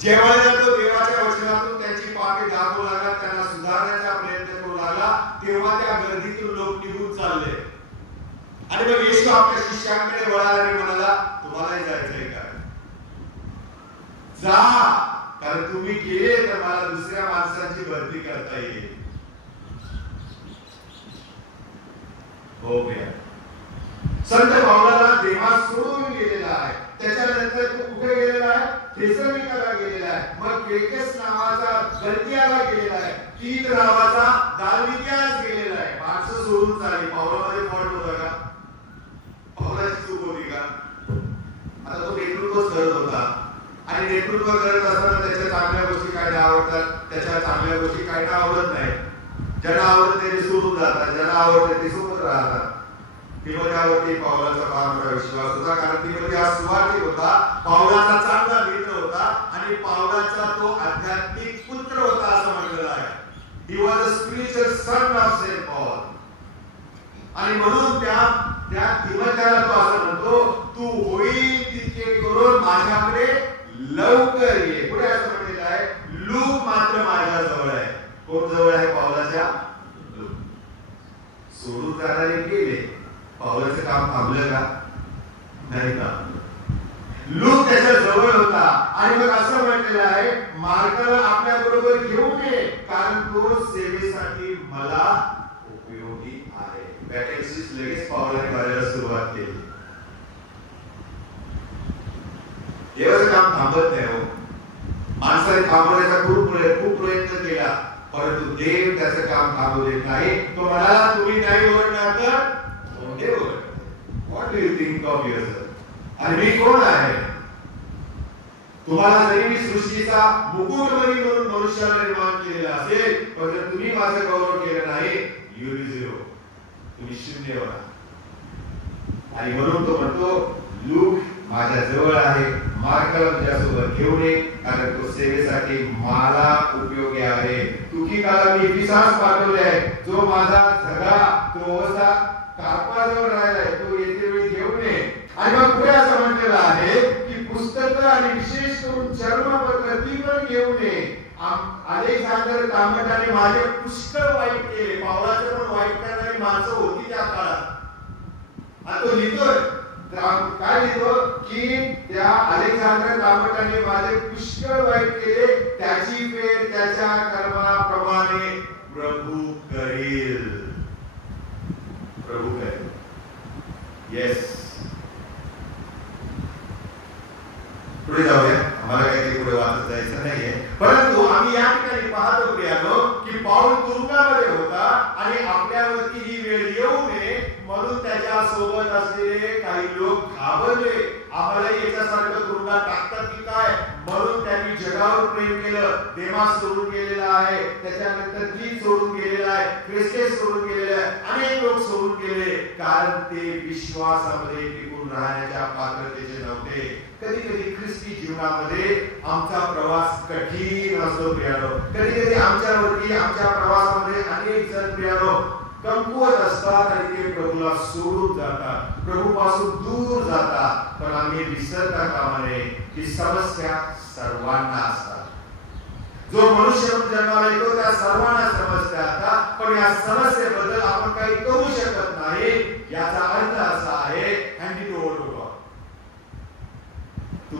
जेव्हा तो देवाच्या वचनातून त्यांची पापे दाखवू लागला, त्यांना सुधारण्याचा प्रयत्न करू लागला, तेव्हा त्या गर्दीतून लोक निघून चालले. आणि मग येशू आपल्या शिष्यांकडे वळाला आणि म्हणाला, तुम्हालाही जायचंय का? जा, कारण तुम्ही गेले तर मला दुसऱ्या माणसांची भरती करता येईल. हो भैया, संत पाऊलाला देमास सोडून गेलेला आहे. त्याच्यानंतर तो कुठे गेलेला आहे? थेसलोनिकेला गेलेला आहे. मग क्रेकस नावाचा गलतियाला गेलेला आहे. तीत नावाचा दालमितियास गेलेला आहे. माणसं सोडून चालली. पाऊलामध्ये फॉल्ट होता का? पाऊलाची चूक होती का? आता तो नेतृत्वच करत होता आणि नेतृत्व करत असताना त्याच्या चांगल्या गोष्टी काय नाही आवडतात, त्याच्या चांगल्या गोष्टी काय नाही आवडत नाही. ज्यांना आवडत ते सोडून जातात, ज्यांना आवडते ते सोबत राहतात. तिमोथेवरती पाऊलाचा फार मोठा विश्वास होता, कारण तिमोथे हा सुवार्थिक होता, पाऊलाचा चांगला मित्र होता आणि पाऊलाचा तो आध्यात्मिक पुत्र होता असं म्हटलेलं आहे. He was a spiritual son of Saint Paul. आणि म्हणून त्या तिमोथेला तो असं म्हणतो, तू होईल तितके करून माझ्याकडे लवकर ये. पुढे असं म्हटलेलं आहे, लूक मात्र माझ्या जवळ आहे. कोण जवळ आहे? पाऊलाच्या. सोडून जाणारे गेले, पाऊलाचं काम थांबलं का? नाही का? लूक त्याच्या जवळ होता आणि मग असं म्हटलेलं आहे, मार्गाला आपल्या बरोबर घेऊन ये, कारण तो सेवेसाठी मला उपयोगी आहे. वॅकन्सीज लगेच पाऊलाने भरायला सुरुवात केली. देवाचं काम थांबत नाही हो. माणसाने थांबवण्याचा खूप प्रयत्न केला, परंतु देव त्याचं काम थांबवू देत नाही. तो म्हणाला, तुम्ही नाही ओरडणार तर What do you think of yourself? आणि मी कोण आहे? तुम्हाला जरी मी सृष्टीचा मुकुटमणी म्हणून मनुष्याला निर्माण केलेला असेल, पण जर तुम्ही माझं गौरव केलं नाही, you will zero. तुम्ही शून्य होणार. आणि म्हणून तो म्हणतो, लूक माझ्या जवळ आहे, मार्गाला तुझ्यासोबत घेऊन ये, कारण तो सेवेसाठी मला उपयोगी आहे. तुकिकाला मी विश्वास पाठवले आहे, जो माझा झगा तो असा कार्पाजवळ राहिलाय, तो येते वेळी घेऊन ये. आणि मग पुढे असं म्हटलेलं आहे की पुस्तकं आणि विशेष करून चर्मपत्र ती पण घेऊन ये. अलेक्झांडर तांबटाने माझे पुष्कळ वाईट केले. पावलाचे पण वाईट करणारी माणसं होती त्या काळात. आणि तो लिहितोय काय लिहितो की त्या अलेक्झांडर तांबटाने माझे पुष्कळ वाईट केले, त्याची फेड त्याच्या कर्माप्रमाणे प्रभू करेल. प्रभू करेल. येस. पुढे जाऊया. आम्हाला काही पुढे वाचत जायचं नाहीये, परंतु आम्ही या ठिकाणी पाहतो प्रियानो की पाऊल तुरुंगामध्ये होता आणि आपल्यावरती ही वेळ येऊ नये म्हणून त्याच्या सोबत असलेले काही लोक घाबरले. आम्हाला याच्यासारखं तुरुंगात टाकतात की काय, म्हणून त्यांनी जगावर प्रेम केलं. देमास सोडून गेलेला आहे, त्याच्यानंतर तीत सोडून गेलेला आहे, क्रिस्टेस सोडून गेलेला आहे, अनेक लोक सोडून गेले, कारण ते विश्वासामध्ये टिकून राहण्याच्या पात्रतेचे नव्हते. कधी कधी ख्रिस्ती जीवनामध्ये आमचा प्रवास कठीण असतो प्रियानो. कधी कधी आमच्यावरती आमच्या प्रवासामध्ये अनेक जण प्रियानो कमकुवत असतात आणि ते प्रभूला सोडून जातात, प्रभूपासून दूर जातात. पण आम्ही विसरता कामा नये की समस्या सर्वांना असतात. जो मनुष्य जन्माला येतो त्या सर्वांना समस्या असतात, पण या समस्येबद्दल आपण काही करू शकत नाही. याचा अर्थ असा आहे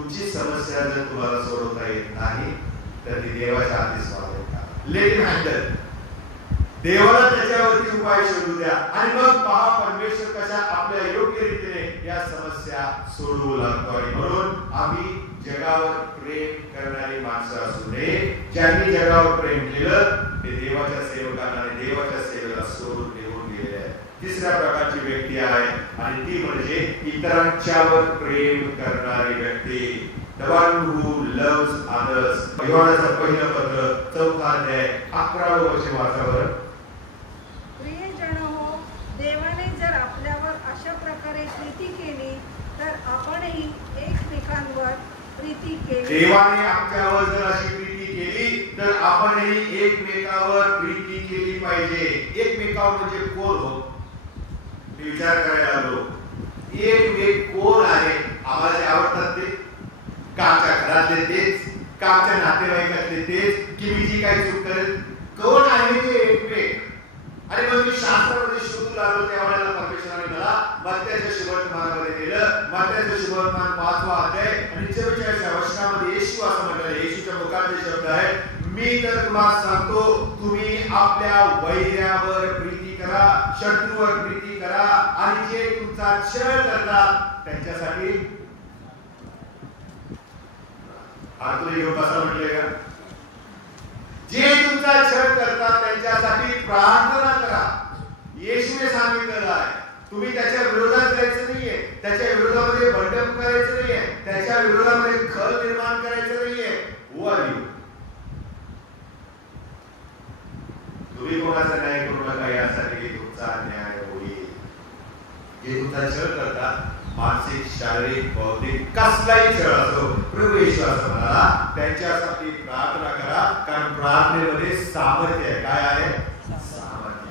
तुमची समस्या जर तुम्हाला सोडवता येत नाही तर ती देवाच्या हाती सोडवता येईल. Let it handle. देवाला त्याच्यावरती उपाय शोधू द्या आणि मग पहा परमेश्वर कशा आपल्या योग्य रीतीने या समस्या सोडवू लागतो. आणि म्हणून आम्ही जगावर प्रेम करणारी माणसं असू नये. ज्यांनी जगावर प्रेम केलं ते देवाच्या सेवकांना आणि देवाच्या सेवेला सोडून निघून गेले आहे. तिसऱ्या प्रकारची व्यक्ती आहे आणि ती म्हणजे इतरांच्यावर प्रेम करणारी व्यक्ती. The one who loves others. योहानाचं पहिलं पत्र 4 अध्याय 11 वचन वाचा बरं. प्रियजन हो, देवाने जर आपल्यावर अशा प्रकारे प्रीती केली तर आपणही एकमेकांवर प्रीती केली. देवाने आपल्यावर जर अशी प्रीती केली तर आपणही एकमेकावर प्रीती केली पाहिजे. एकमेकावर म्हणजे कोण हो? विचार करायला लागलो. एक कोण आहे? आम्हाला जे आवडतात ते, का आमच्या घरातले तेच, का आमच्या नातेवाईकातले तेच, की मी जी काही चूक करेल, कोण आहे ते एकमेक? आणि मग मी शास्त्रामध्ये शोधू लागलो त्यावेळेला परमेश्वराने मला मत्त्याच्या शुभवर्तमानामध्ये नेलं. मत्त्याचं शुभवर्तमान 5वा अध्याय आणि 44व्या वचनामध्ये येशू असं म्हटलं. येशूच्या मुखातले शब्द आहे, मी तर तुम्हाला सांगतो तुम्ही आपल्या वैऱ्यावर प्रीती करा, शत्रूवर प्रीती करा आणि जे तुमचा छळ करतात त्यांच्यासाठी आतुरी घेऊन बसा म्हटले का? जे तुमचा छळ करतात त्यांच्यासाठी प्रार्थना करा. येशूने सांगितलेलं आहे. तुम्ही त्याच्या विरोधात जायचं नाहीये, त्याच्या विरोधामध्ये भांडण करायचं नाहीये, त्याच्या विरोधामध्ये खल निर्माण करायचं नाहीये. Who are you? तुम्ही कोणाचा न्याय करू नका यासाठी की तुमचा अन्याय होईल. जे तुमचा छळ करतात, मानसिक, शारीरिक, बौद्धिक कसलाही छळ असो, प्रभू येशू असं म्हणाला त्यांच्यासाठी प्रार्थना करा, कारण प्रार्थनेमध्ये सामर्थ्य आहे. काय आहे? सामर्थ्य.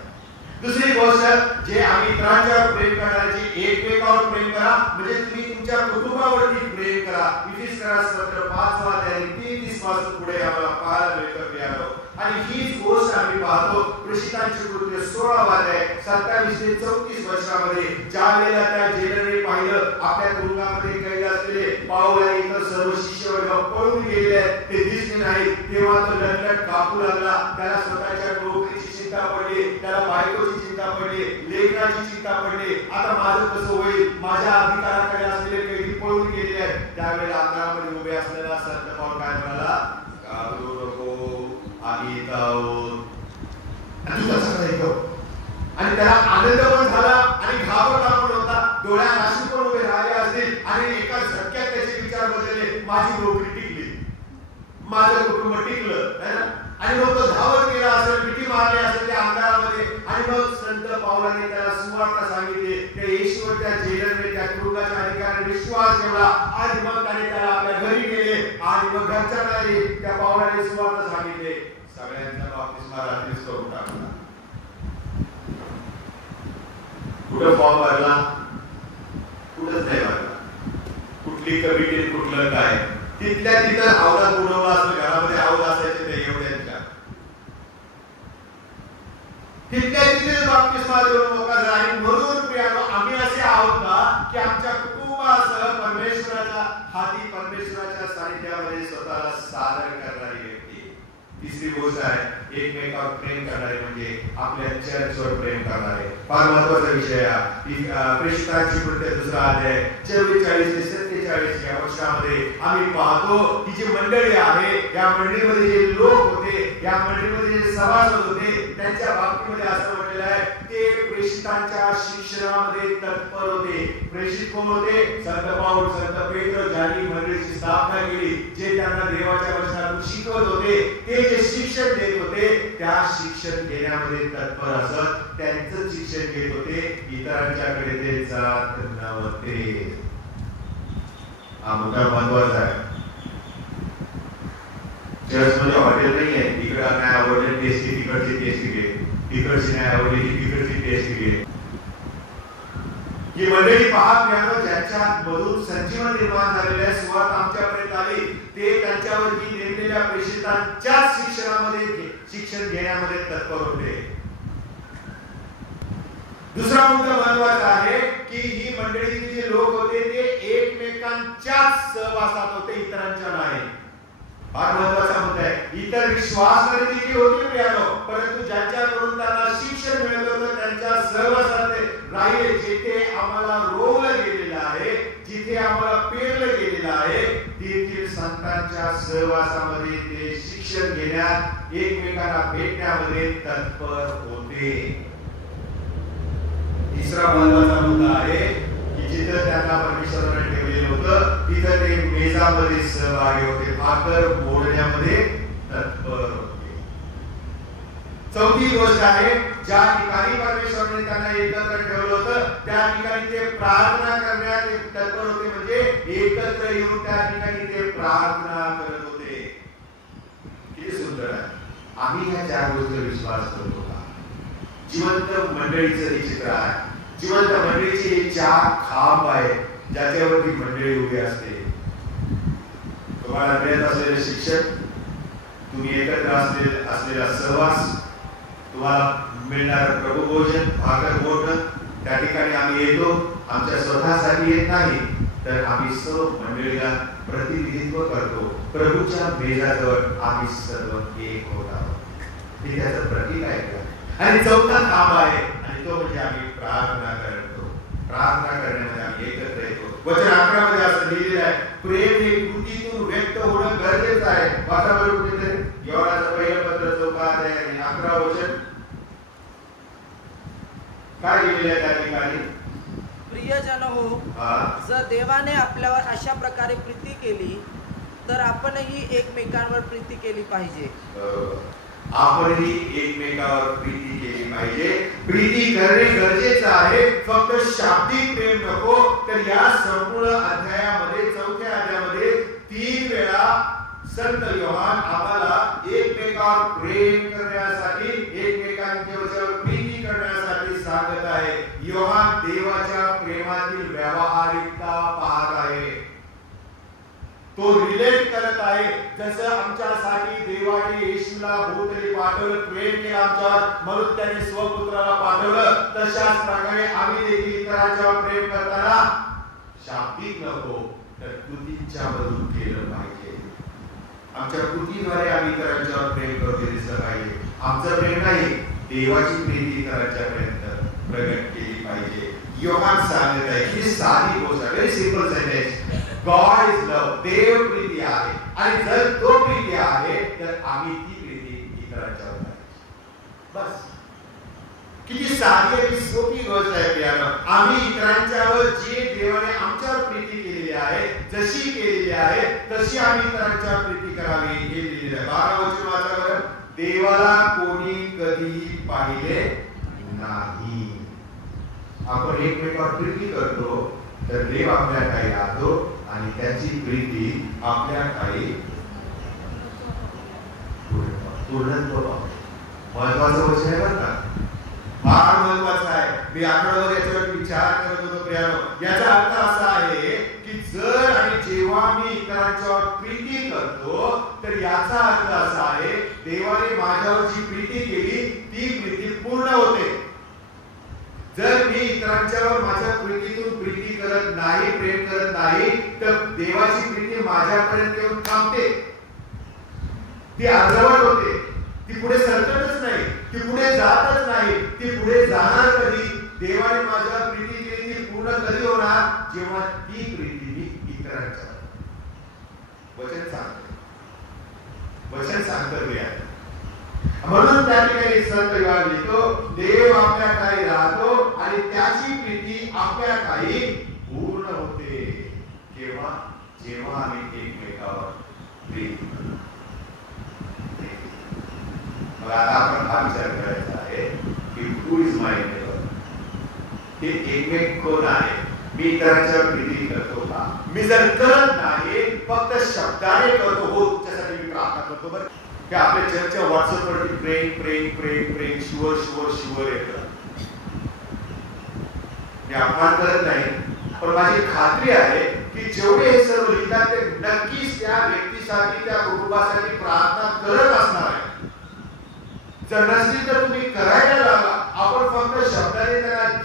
दुसरी गोष्ट, जे आम्ही इतरांच्यावर प्रेम करण्याची एकमेकावर प्रेम करा, म्हणजे तुम्ही तुमच्या कुटुंबावरती प्रेम करा. इफिसियन्स पत्र 5वा अध्याय 33 पासून पुढे आम्हाला पाहायला मिळतं प्रियानो. आणि हीच गोष्ट आम्ही पाहतो प्रेषितांची कृत्य 16वा अध्याय 27 ते 34 वचनामध्ये. ज्या वेळेला त्या जेलरने पाहिलं आपल्या तुरुंगामध्ये कैद असलेले पाऊल आणि इतर सर्व शिष्यवर्ग पळून गेले ते दिसले नाही, तेव्हा तो लटलट कापू लागला. त्याला स्वतःच्या नोकरीची चिंता पडली, त्याला बायकोची चिंता पडली, लेकराची चिंता पडली. आता माझं कसं होईल? माझ्या अधिकाराकडे असलेले कैदी पळून गेले आहेत. त्यावेळेला अंधारामध्ये उभे असलेला संत पाऊल काय म्हणाला? घाबरू नको, आम्ही इथं आहोत. आणि त्याला आनंद पण झाला आणि घाबरला पण होता. डोळ्यात अश्रू पण उभे राहिले असतील आणि एका झटक्यात त्याचे विचार बदलले. माझी नोकरी टिकली, माझं कुटुंब टिकलं. आणि मग तो धावत गेला असेल, मिठी मारली असेल त्या अंधारामध्ये. आणि मग संत पावलाने त्याला सुवार्ता सांगितली. त्या येशूवर त्या जेलरने, त्या तुरुंगाच्या अधिकाऱ्याने विश्वास ठेवला आणि मग त्याने त्याला आपल्या घरी गेले आणि मग घरच्या त्या पावलाने सुवार्ता सांगितले. सगळ्यांचा बाप्तिस्मा रात्रीच करून टाकला. कुठं फॉर्म भरला? कुठंच नाही भरला. कुठली कमिटी, कुठलं काय, तिथल्या तिथं आवडात उडवला असं. घरामध्ये आवड असायचे ते एवढ्यांच्या तिथल्या तिथेच बाप्तिस्मा देऊन मोकळा. आणि म्हणून प्रियानो, आम्ही असे आहोत का की आमच्या कुटुंबासह परमेश्वराच्या हाती, परमेश्वराच्या सानिध्यामध्ये स्वतःला सादर करणारी व्यक्ती. तिसरी गोष्ट आहे एकमेकावर प्रेम करणारे, म्हणजे आपल्या चर्चवर प्रेम करणारे. फार महत्वाचा विषय आहे. प्रेषितांची कृत्य 2रा अध्याय 44 ते 47 या वर्षामध्ये आम्ही पाहतो की जी मंडळी आहे, या मंडळीमध्ये जे लोक होते, या मंडळीमध्ये जे सभासद होते, त्यांच्या बाबतीमध्ये असं म्हटलेलं आहे ते प्रेषितांच्या शिक्षणामध्ये तत्पर होते. प्रेषित कोण होते? संत पाऊल, संत पेत्र, ज्यांनी मंडळीची स्थापना केली, जे त्यांना देवाच्या वचनातून शिकवत होते, ते जे शिक्षण देत होते त्या शिक्षण घेण्यामध्ये तत्पर असत. त्यांचं शिक्षण घेत होते, इतरांच्याकडे ते जात नव्हते. हा मुद्दा महत्वाचा आहे. चर्च मध्ये हॉटेल नाही आहे, तिकडं नाही आवडले टेस्टी, तिकडची टेस्टी घे, तिकडची नाही आवडली तिकडची टेस्टी घे. ही मंडळी पाहत मिळालो ज्यांच्या मधून संजीवन निर्माण झालेल्या सुवार्ता आमच्यापर्यंत आली, ते त्यांच्यावरती नेमलेल्या प्रेषितांच्या शिक्षण घेण्यामध्ये तत्पर होते. दुसरा मुद्दा महत्वाचा आहे की ही मंडळीचे जे लोक होते ते एकमेकांच्याच सहवासात होते, इतरांच्या नाही. फार महत्वाचा मुद्दा आहे. इतर विश्वास देखील होती प्रियानो, परंतु ज्यांच्याकडून त्यांना शिक्षण मिळत होतं त्यांच्या सहवासात राहिले. जिथे आम्हाला रोवलं गेलेलं आहे, जिथे आम्हाला पेरलं गेलेलं आहे, तेथील संतांच्या सहवासामध्ये ते शिक्षण घेण्यात, एकमेकांना भेटण्यामध्ये तत्पर होते. तिसरा महत्वाचा मुद्दा आहे की जिथं त्यांना परमेश्वराने ठेवलेलं होतं तिथं ते मेजामध्ये सहभागी होते, भाकर मोडण्यामध्ये तत्पर होते. चौथी गोष्ट आहे, ज्या ठिकाणी परमेश्वराने त्यांना एकत्र ठेवलं होतं त्या ठिकाणी ते प्रार्थना करण्यात तत्पर होते. म्हणजे एकत्र येऊन त्या ठिकाणी ते प्रार्थना करत होते. किती सुंदर आहे. आम्ही ह्या चार गोष्टींवर विश्वास करतो का? जिवंत मंडळीचं हे चित्र आहे. जिवंत मंडळीचे हे चार खांब आहेत ज्याच्यावरती मंडळी उभी असते. तुम्हाला मिळत असलेले शिक्षण, तुम्ही एकत्र असलेला सहवास, तुम्हाला मिळणार प्रभुभोजन, भाकर मोडणं, त्या ठिकाणी आम्ही येतो. आमच्या स्वतःसाठी येत नाही, तर आम्ही सर्व मंडळीला प्रतिनिधित्व करतो. प्रभूच्या मेजाजवळ आम्ही सर्व एक होत आहोत. हे त्याचं प्रतीक आहे. आणि चौथा खांब आहे आणि तो म्हणजे आम्ही प्रार्थना करतो. प्रार्थना करण्यामध्ये आम्ही एकत्र येतो. वचन 11 मध्ये असं लिहिलेलं आहे, प्रेम हे कृतीतून व्यक्त होणं गरजेचं आहे. वाचा बरं कुठेतरी योहानाचं पहिलं पत्र 4 अध्याय आणि 11 वचन काय लिहिलेलं आहे त्या ठिकाणी? प्रियजन हो, जर देवाने आपल्यावर अशा प्रकारे प्रीती केली तर आपणही एकमेकांवर प्रीती केली पाहिजे. आपणही एकमेकावर प्रीती केली पाहिजे. प्रीती करणे गरजेचं आहे. फक्त शाब्दिक प्रेम नको. तर या संपूर्ण अध्यायामध्ये 4थ्या अध्यायामध्ये 3 वेळा संत योहान आम्हाला एकमेकावर प्रेम करण्यासाठी, एकमेकांच्यावर प्रीती करण्यासाठी सांगत आहे. योहान देवाच्या प्रेमातील व्यावहारिकता पाहत आहे. तो रिलेट करत आहे. जसं आमच्यासाठी देवाने येशूला भूतली पाठवलं, प्रेम केलं आमच्यावर, म्हणून त्याने स्वपुत्राला पाठवलं, तशाच प्रकारे आम्ही देखील इतरांच्यावर प्रेम करताना शाब्दिक नको तर कृतींच्या मधून केलं पाहिजे. आमच्या कृतीद्वारे आम्ही इतरांच्यावर प्रेम करतो दिसलं पाहिजे. आमचं प्रेम नाही, देवाची प्रीती इतरांच्यापर्यंत प्रगट केली पाहिजे. योहान सांगत आहे की साधी गोष्ट, very simple sentence, God is love. देव प्रीती आहे आणि जर तो प्रीती आहे तर आम्ही ती प्रीती इतरांच्यावर करायची. बस. किती साधी आणि सोपी गोष्ट आहे प्रियानो. आम्ही इतरांच्यावर जे देवाने आमच्यावर प्रीती केलेली आहे, जशी केलेली आहे तशी आम्ही इतरांच्यावर प्रीती करावी हे लिहिलेलं आहे. 12 वचन वाचा बरं. देवाला कोणी कधीही पाहिले नाही. आपण एकमेकावर प्रीती करतो तर देव आपल्या काही राहतो आणि त्याची प्रीती आपल्या काही पूर्णत्व पावते. महत्वाचं वचन आहे बरं का, फार महत्वाचं आहे. मी आठवड्यावर याच्यावर विचार करत होतो प्रियानो. याचा अर्थ असा आहे की जर आणि जेव्हा मी इतरांच्यावर प्रीती करतो तर याचा अर्थ असा आहे देवाने माझ्यावर जी प्रीती केली ती प्रीती पूर्ण होते. जर मी इतरांच्यावर माझ्या प्रीतीतून प्रीती करत नाही, प्रेम करत नाही, तर देवाची प्रीती माझ्यापर्यंत येऊन थांबते. ती अर्धवट होते. ती पुढे सरकतच नाही, ती पुढे जातच नाही. ती पुढे जाणार कधी? देवाने माझ्यावर प्रीती केली ती पूर्ण कधी होणार? जेव्हा ती प्रीती मी इतरांच्या वचन सांगतो. म्हणून त्या ठिकाणी संत योहान लिहितो, देव आपल्या काही राहतो आणि त्याची प्रीती आपल्या काही पूर्ण होते. जेव्हा आम्ही एकमेकावर प्रेम करतो. मग आता आपण हा विचार करायचा आहे की हू इज माय नेबर. हे एकमेक कोण आहे? मी इतरांच्यावर प्रीती करतो का? मी जर करत नाही, फक्त शब्दाने करतो, हो तुमच्यासाठी मी प्रार्थना करतो बरं, की आपल्या चर्चच्या व्हॉट्सअप वरती प्रेम शुअर येतं. मी अपमान करत नाही, पण माझी खात्री आहे की जेवढे हे सर्व लिहितात ते नक्कीच त्या व्यक्तीसाठी, त्या कुटुंबासाठी प्रार्थना करत असणार आहे. जर नसली तर तुम्ही करायला लागा. आपण फक्त शब्दाने त्यांना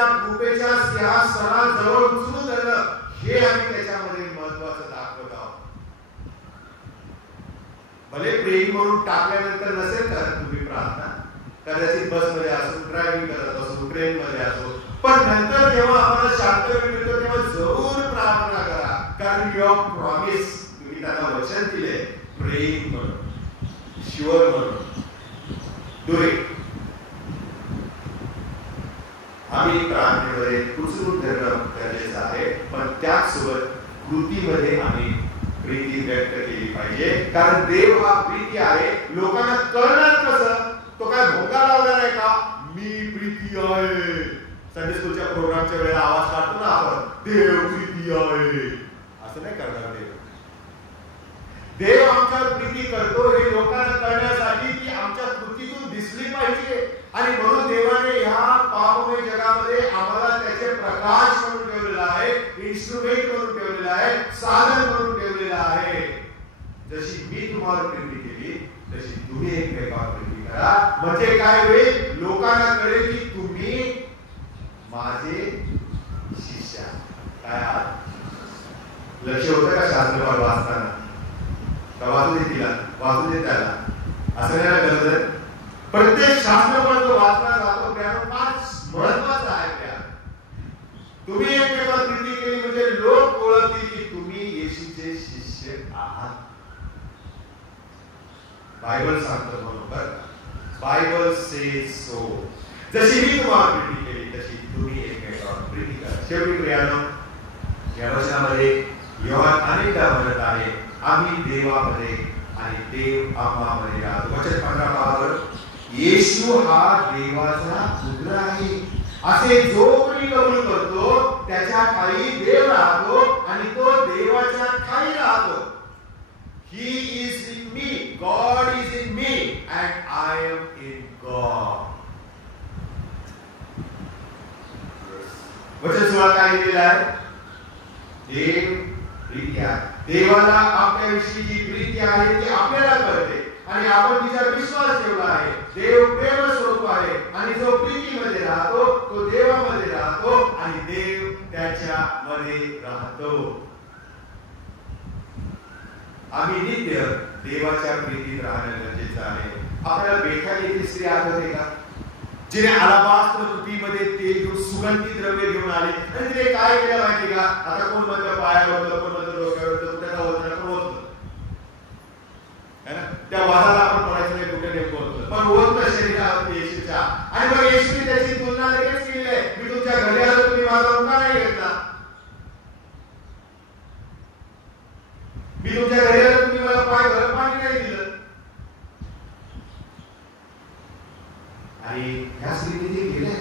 त्यांना कृपेच्या सिंहासनाजवळ उचलून धरलं. हे आम्ही त्याच्यामध्ये महत्वाचं दाखवत आहोत. भले प्रेम म्हणून टाकल्यानंतर नसेल तर तुम्ही प्रार्थना कदाचित बसमध्ये असो, ड्रायव्हिंग करत असो, ट्रेन मध्ये असो, पण नंतर जेव्हा आम्हाला शांत वेळ मिळतो तेव्हा जरूर प्रार्थना करा. कारण यू हॅव प्रॉमिस, तुम्ही त्यांना वचन दिले, प्रेम म्हणून, शुअर म्हणून डू इट. आम्ही प्रार्थनेमध्ये उचलून धरणं गरजेचं आहे, पण त्याचसोबत कृतीमध्ये आम्ही प्रीती व्यक्त केली पाहिजे. कारण देव हा प्रीती आहे. लोकांना कळणार कसं? तो काय भोंगा लावणार आहे का? मी प्रीती आहे. संडे स्कूलच्या प्रोग्रामच्या वेळेला आवाज काढतो ना आपण, देव प्रीती आहे, असं नाही करणार देव. देव आमच्यावर प्रीती करतो हे लोकांना कळण्यासाठी ती आमच्या कृतीतून दिसली पाहिजे. आणि म्हणून देवाने ह्या पापमय जगामध्ये आम्हाला त्याचे प्रकाश म्हणून ठेवलेला आहे, इन्स्ट्रुमेंट म्हणून ठेवलेला आहे, साधन म्हणून ठेवलेला आहे. जशी मी तुम्हाला प्रीती केली तशी तुम्ही एकमेकांवर प्रीती करा. म्हणजे काय होईल? लोकांना कळेल की तुम्ही माझे शिष्य काय आहात. लक्ष होतं का शास्त्रपाठ वाचताना? वाचू दे तिला, वाचू दे त्याला, असं नाही गरज. प्रत्येक शास्त्रपाठ जो वाचला जातो त्याला फार महत्वाचा आहे. त्या तुम्ही एकमेकांवर प्रीती केली म्हणजे लोक ओळखतील की तुम्ही येशूचे शिष्य आहात. बायबल सांगतो बरोबर, बायबल सेज सो. जशी मी तुम्हाला प्रीती केली तशी तुम्ही एकमेकांवर प्रीती करा. शेवटी प्रियानो, या वचनामध्ये योहान अनेकदा म्हणत आहे आम्ही देवामध्ये आणि देव आम्हामध्ये राहतो. वचन 15 पाहावर, येशू हा देवाचा पुत्र आहे असे जो कोणी कबूल करतो त्याच्या ठायी देव राहतो आणि तो देवाच्या ठायी राहतो. He is in me, God is in me and I am in God. वचन 16 काय लिहिलेलं आहे? देव प्रीती आहे. देवाला आपल्याविषयी जी प्रीती आहे ती आपल्याला कळते आणि आपण तिच्यावर विश्वास ठेवला आहे. देव प्रेम स्वरूप आहे आणि जो प्रीतीमध्ये राहतो तो देवामध्ये राहतो आणि देव त्याच्यामध्ये राहतो. आम्ही नित्य देवाच्या प्रीतीत राहणं गरजेचं आहे. आपल्याला बेखाली येथील स्त्री आठवते का? जिने अलाबास्त्र कुपीमध्ये तेल घेऊन सुगंधी द्रव्य घेऊन आले आणि तिने काय केलं माहिती का? आता कोण म्हणतं पायावर होतं, कोण म्हणतं डोक्यावर होतं, कुठे होतं, कोण होतं है ना? त्या वादाला आपण पडायचं नाही कुठे नेमकं होतं, पण होतं शरीरावरती येशूच्या. आणि मग येशूने त्याची तुलना लगेच केली आहे, मी तुमच्या घरी आलो तुम्ही माझा मुका नाही घेतला, मी तुमच्या घरी आलो तुम्ही मला पाय पाणी नाही दिलं. आणि ह्या स्त्रीने केले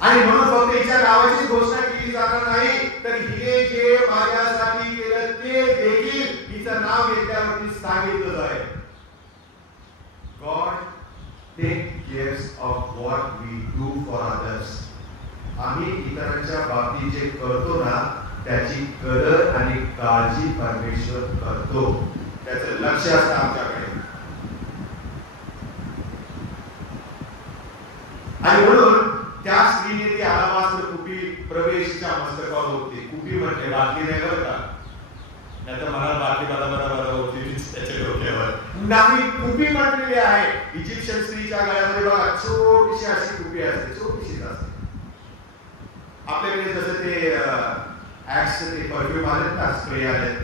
आणि म्हणून फक्त हिच्या नावाची घोषणा केली जाणार नाही तर हिने जे माझ्यासाठी केलं ते देखील हिचं नाव घेतल्यावरती सांगितलं जाईल. God take cares of what we do for others. आम्ही इतरांच्या बाबतीत जे करतो ना त्याची कदर आणि काळजी परमेश्वर करतो. त्याचं लक्ष असतं आमच्याकडे. आणि म्हणून त्या स्त्रीने ती अलाबास्त्र कुपी प्रवेशच्या मस्तकावर होती. कुपी म्हटले बाटली नाही बरं का, नाहीतर मला बाटली बदा होती त्याच्या डोक्यावर नाही. कुपी म्हटलेली आहे. इजिप्शियन स्त्रीच्या गळ्यामध्ये बघा छोटीशी अशी कुपी असते, छोटीशीच असते. आपल्याकडे जसं ते ऍक्स ते परफ्यूम आलेत ना, स्प्रे आलेत,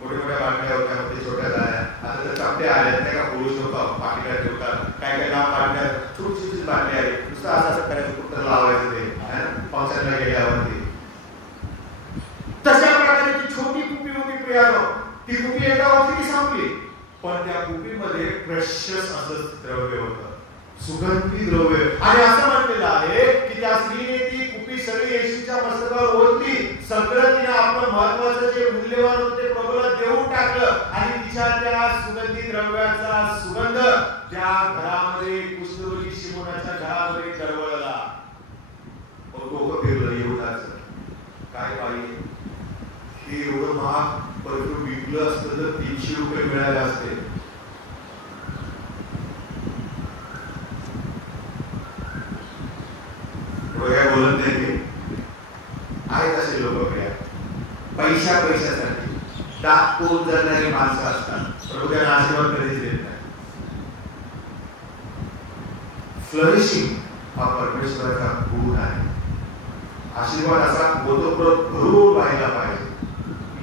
मोठ्या मोठ्या बाटल्या होत्या, मोठ्या छोट्या झाल्या, आता तर चपट्या आल्यात नाही का, पुरुष लोक पाकिटात ठेवतात. काय काय लांब बाटल्या, छोटीशी बाटली आहे, नुसतं असं करायचं, कुठं लावायचं ते पावसाला गेल्यावरती. तशा प्रकारे ती छोटी कुपी होती प्रियानो. ती कुपी एका होती संपली, पण त्या कुपीमध्ये प्रेशियस असं द्रव्य होतं, सुगंधी द्रव्य. आणि असं म्हटलेलं आहे की त्या स्त्रीने ती कुपी सगळी येशूच्या मस्तकावर ओतली. सगळं तिने आपलं महत्वाचं जे मूल्यवान होतं ते प्रभूला देऊन टाकलं आणि तिच्या त्या सुगंधी द्रव्याचा सुगंध त्या घरामध्ये, कुष्ठरोगी शिमोनाच्या घरामध्ये दरवळला. डोकं फिरलं एवढाच. काय पाहिजे? हे एवढं महाग परफ्यूम विकलं असतं तर 300 रुपये मिळाले असते. काय बोलत नाही पैशासाठी दाखवून जगणारी माणसं असतात, प्रभू त्यांना आशीर्वाद कधीच देत नाही. फ्लरिशिंग हा परमेश्वराचा गुण आहे. आशीर्वाद असा भरून व्हायला पाहिजे.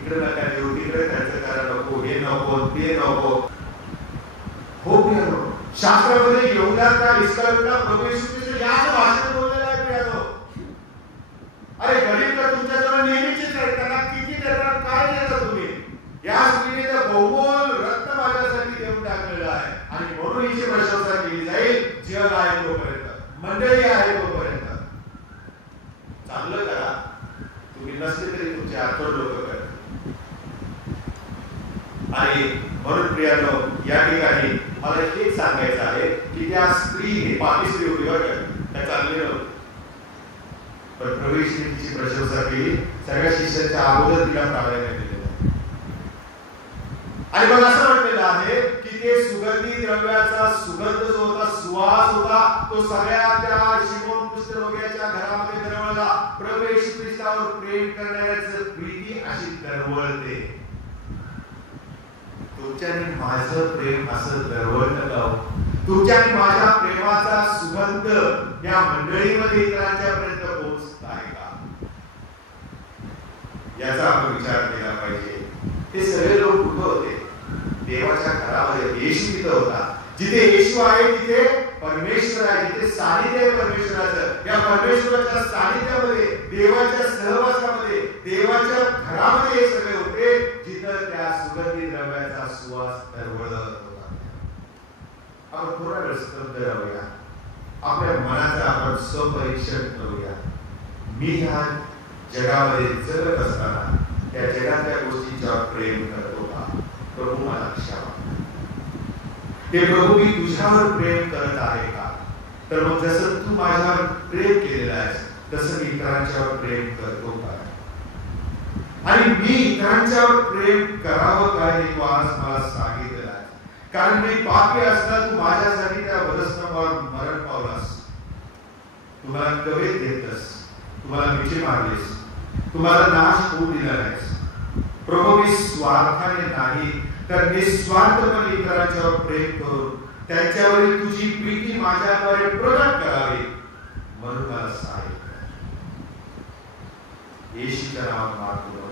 इकडे नका देऊ, तिकडे खर्च करा नको, हे नको ते नको. हो प्रियानो, शास्त्रामध्ये यहूदाचा इस्करियोतला प्रभू येशू ख्रिस्त याच भाषेत बोललेला आहे. प्रियानो, अरे गरीब तर तुमच्याजवळ नेहमीचेच आहेत, त्यांना किती देतात, काय देता तुम्ही? या स्त्रीने तर बहुमोल रत्न माझ्यासाठी देऊन टाकलेलं आहे आणि म्हणून हिची प्रशंसा केली जाईल. जग आहे तोपर्यंत, मंडळी आहे तोपर्यंत. चांगलं करा, तुम्ही नसले तरी तुमचे आठवड लोक करा. आणि म्हणून प्रियानो, या ठिकाणी मला हेच सांगायचं आहे की त्या स्त्रीने, पापी स्त्री होती बघा, त्या चांगली नव्हती, पण प्रभू येशूने तिची प्रशंसा केली. सगळ्या शिष्यांच्या अगोदर तिला प्राधान्य दिले. आणि मग असं म्हटलेलं आहे की ते सुगंधी द्रव्याचा सुगंध जो होता, सुवास होता, तो सगळ्या त्या शिमोन कुष्ठरोग्याच्या घरामध्ये दरवळला. प्रभू येशू ख्रिस्तावर प्रेम करणाऱ्याचं प्रीती अशी दरवळते. तुमच्या आणि माझं प्रेम असं दरवळतं का? तुमच्या आणि माझ्या प्रेमाचा सुगंध या मंडळीमध्ये इतरांच्या पर्यंत पोहोचत आहे का? याचा आपण विचार केला पाहिजे. ते सगळे लोक कुठे होते? देवाच्या घरामध्ये. येशू तिथे होता. जिथे येशू आहे तिथे परमेश्वर आहे. जिथे सानिध्य आहे परमेश्वराचं, या परमेश्वराच्या सानिध्यामध्ये, देवाच्या सहवासामध्ये, देवाच्या घरामध्ये हे सगळे होते, जिथं त्या सुगंधी द्रव्याचा सुवास दरवळत होता. आपण थोडा वेळ स्तब्ध राहूया. आपल्या मनाचं आपण स्वपरीक्षण करूया. मी ह्या जगामध्ये जगत असताना त्या जगातल्या गोष्टींच्यावर प्रेम करतो का? प्रभू मला क्षमा. हे प्रभू, मी तुझ्यावर प्रेम करत आहे का? तर मग जसं तू माझ्यावर प्रेम केलेलं आहेस तसं मी इतरांच्यावर प्रेम करतो का? आणि मी इतरांच्यावर प्रेम करावं काय हे तू आज मला सांगितलेलं आहे. कारण मी पापी असताना तू माझ्यासाठी त्या वधस्तंभावर मरण पावलास. तुम्हाला कवेत घेतलंस, तुम्हाला मिठी मारलीस, तुम्हाला नाश होऊ दिला नाहीस. प्रभू, मी स्वार्थाने नाही तर निस्वार्थपणे इतरांच्यावर प्रेम करून त्यांच्यावरील तुझी प्रीती माझ्याद्वारे प्रगट करावी म्हणून मला सहाय्य कर. येशूच्या नावात मागतो.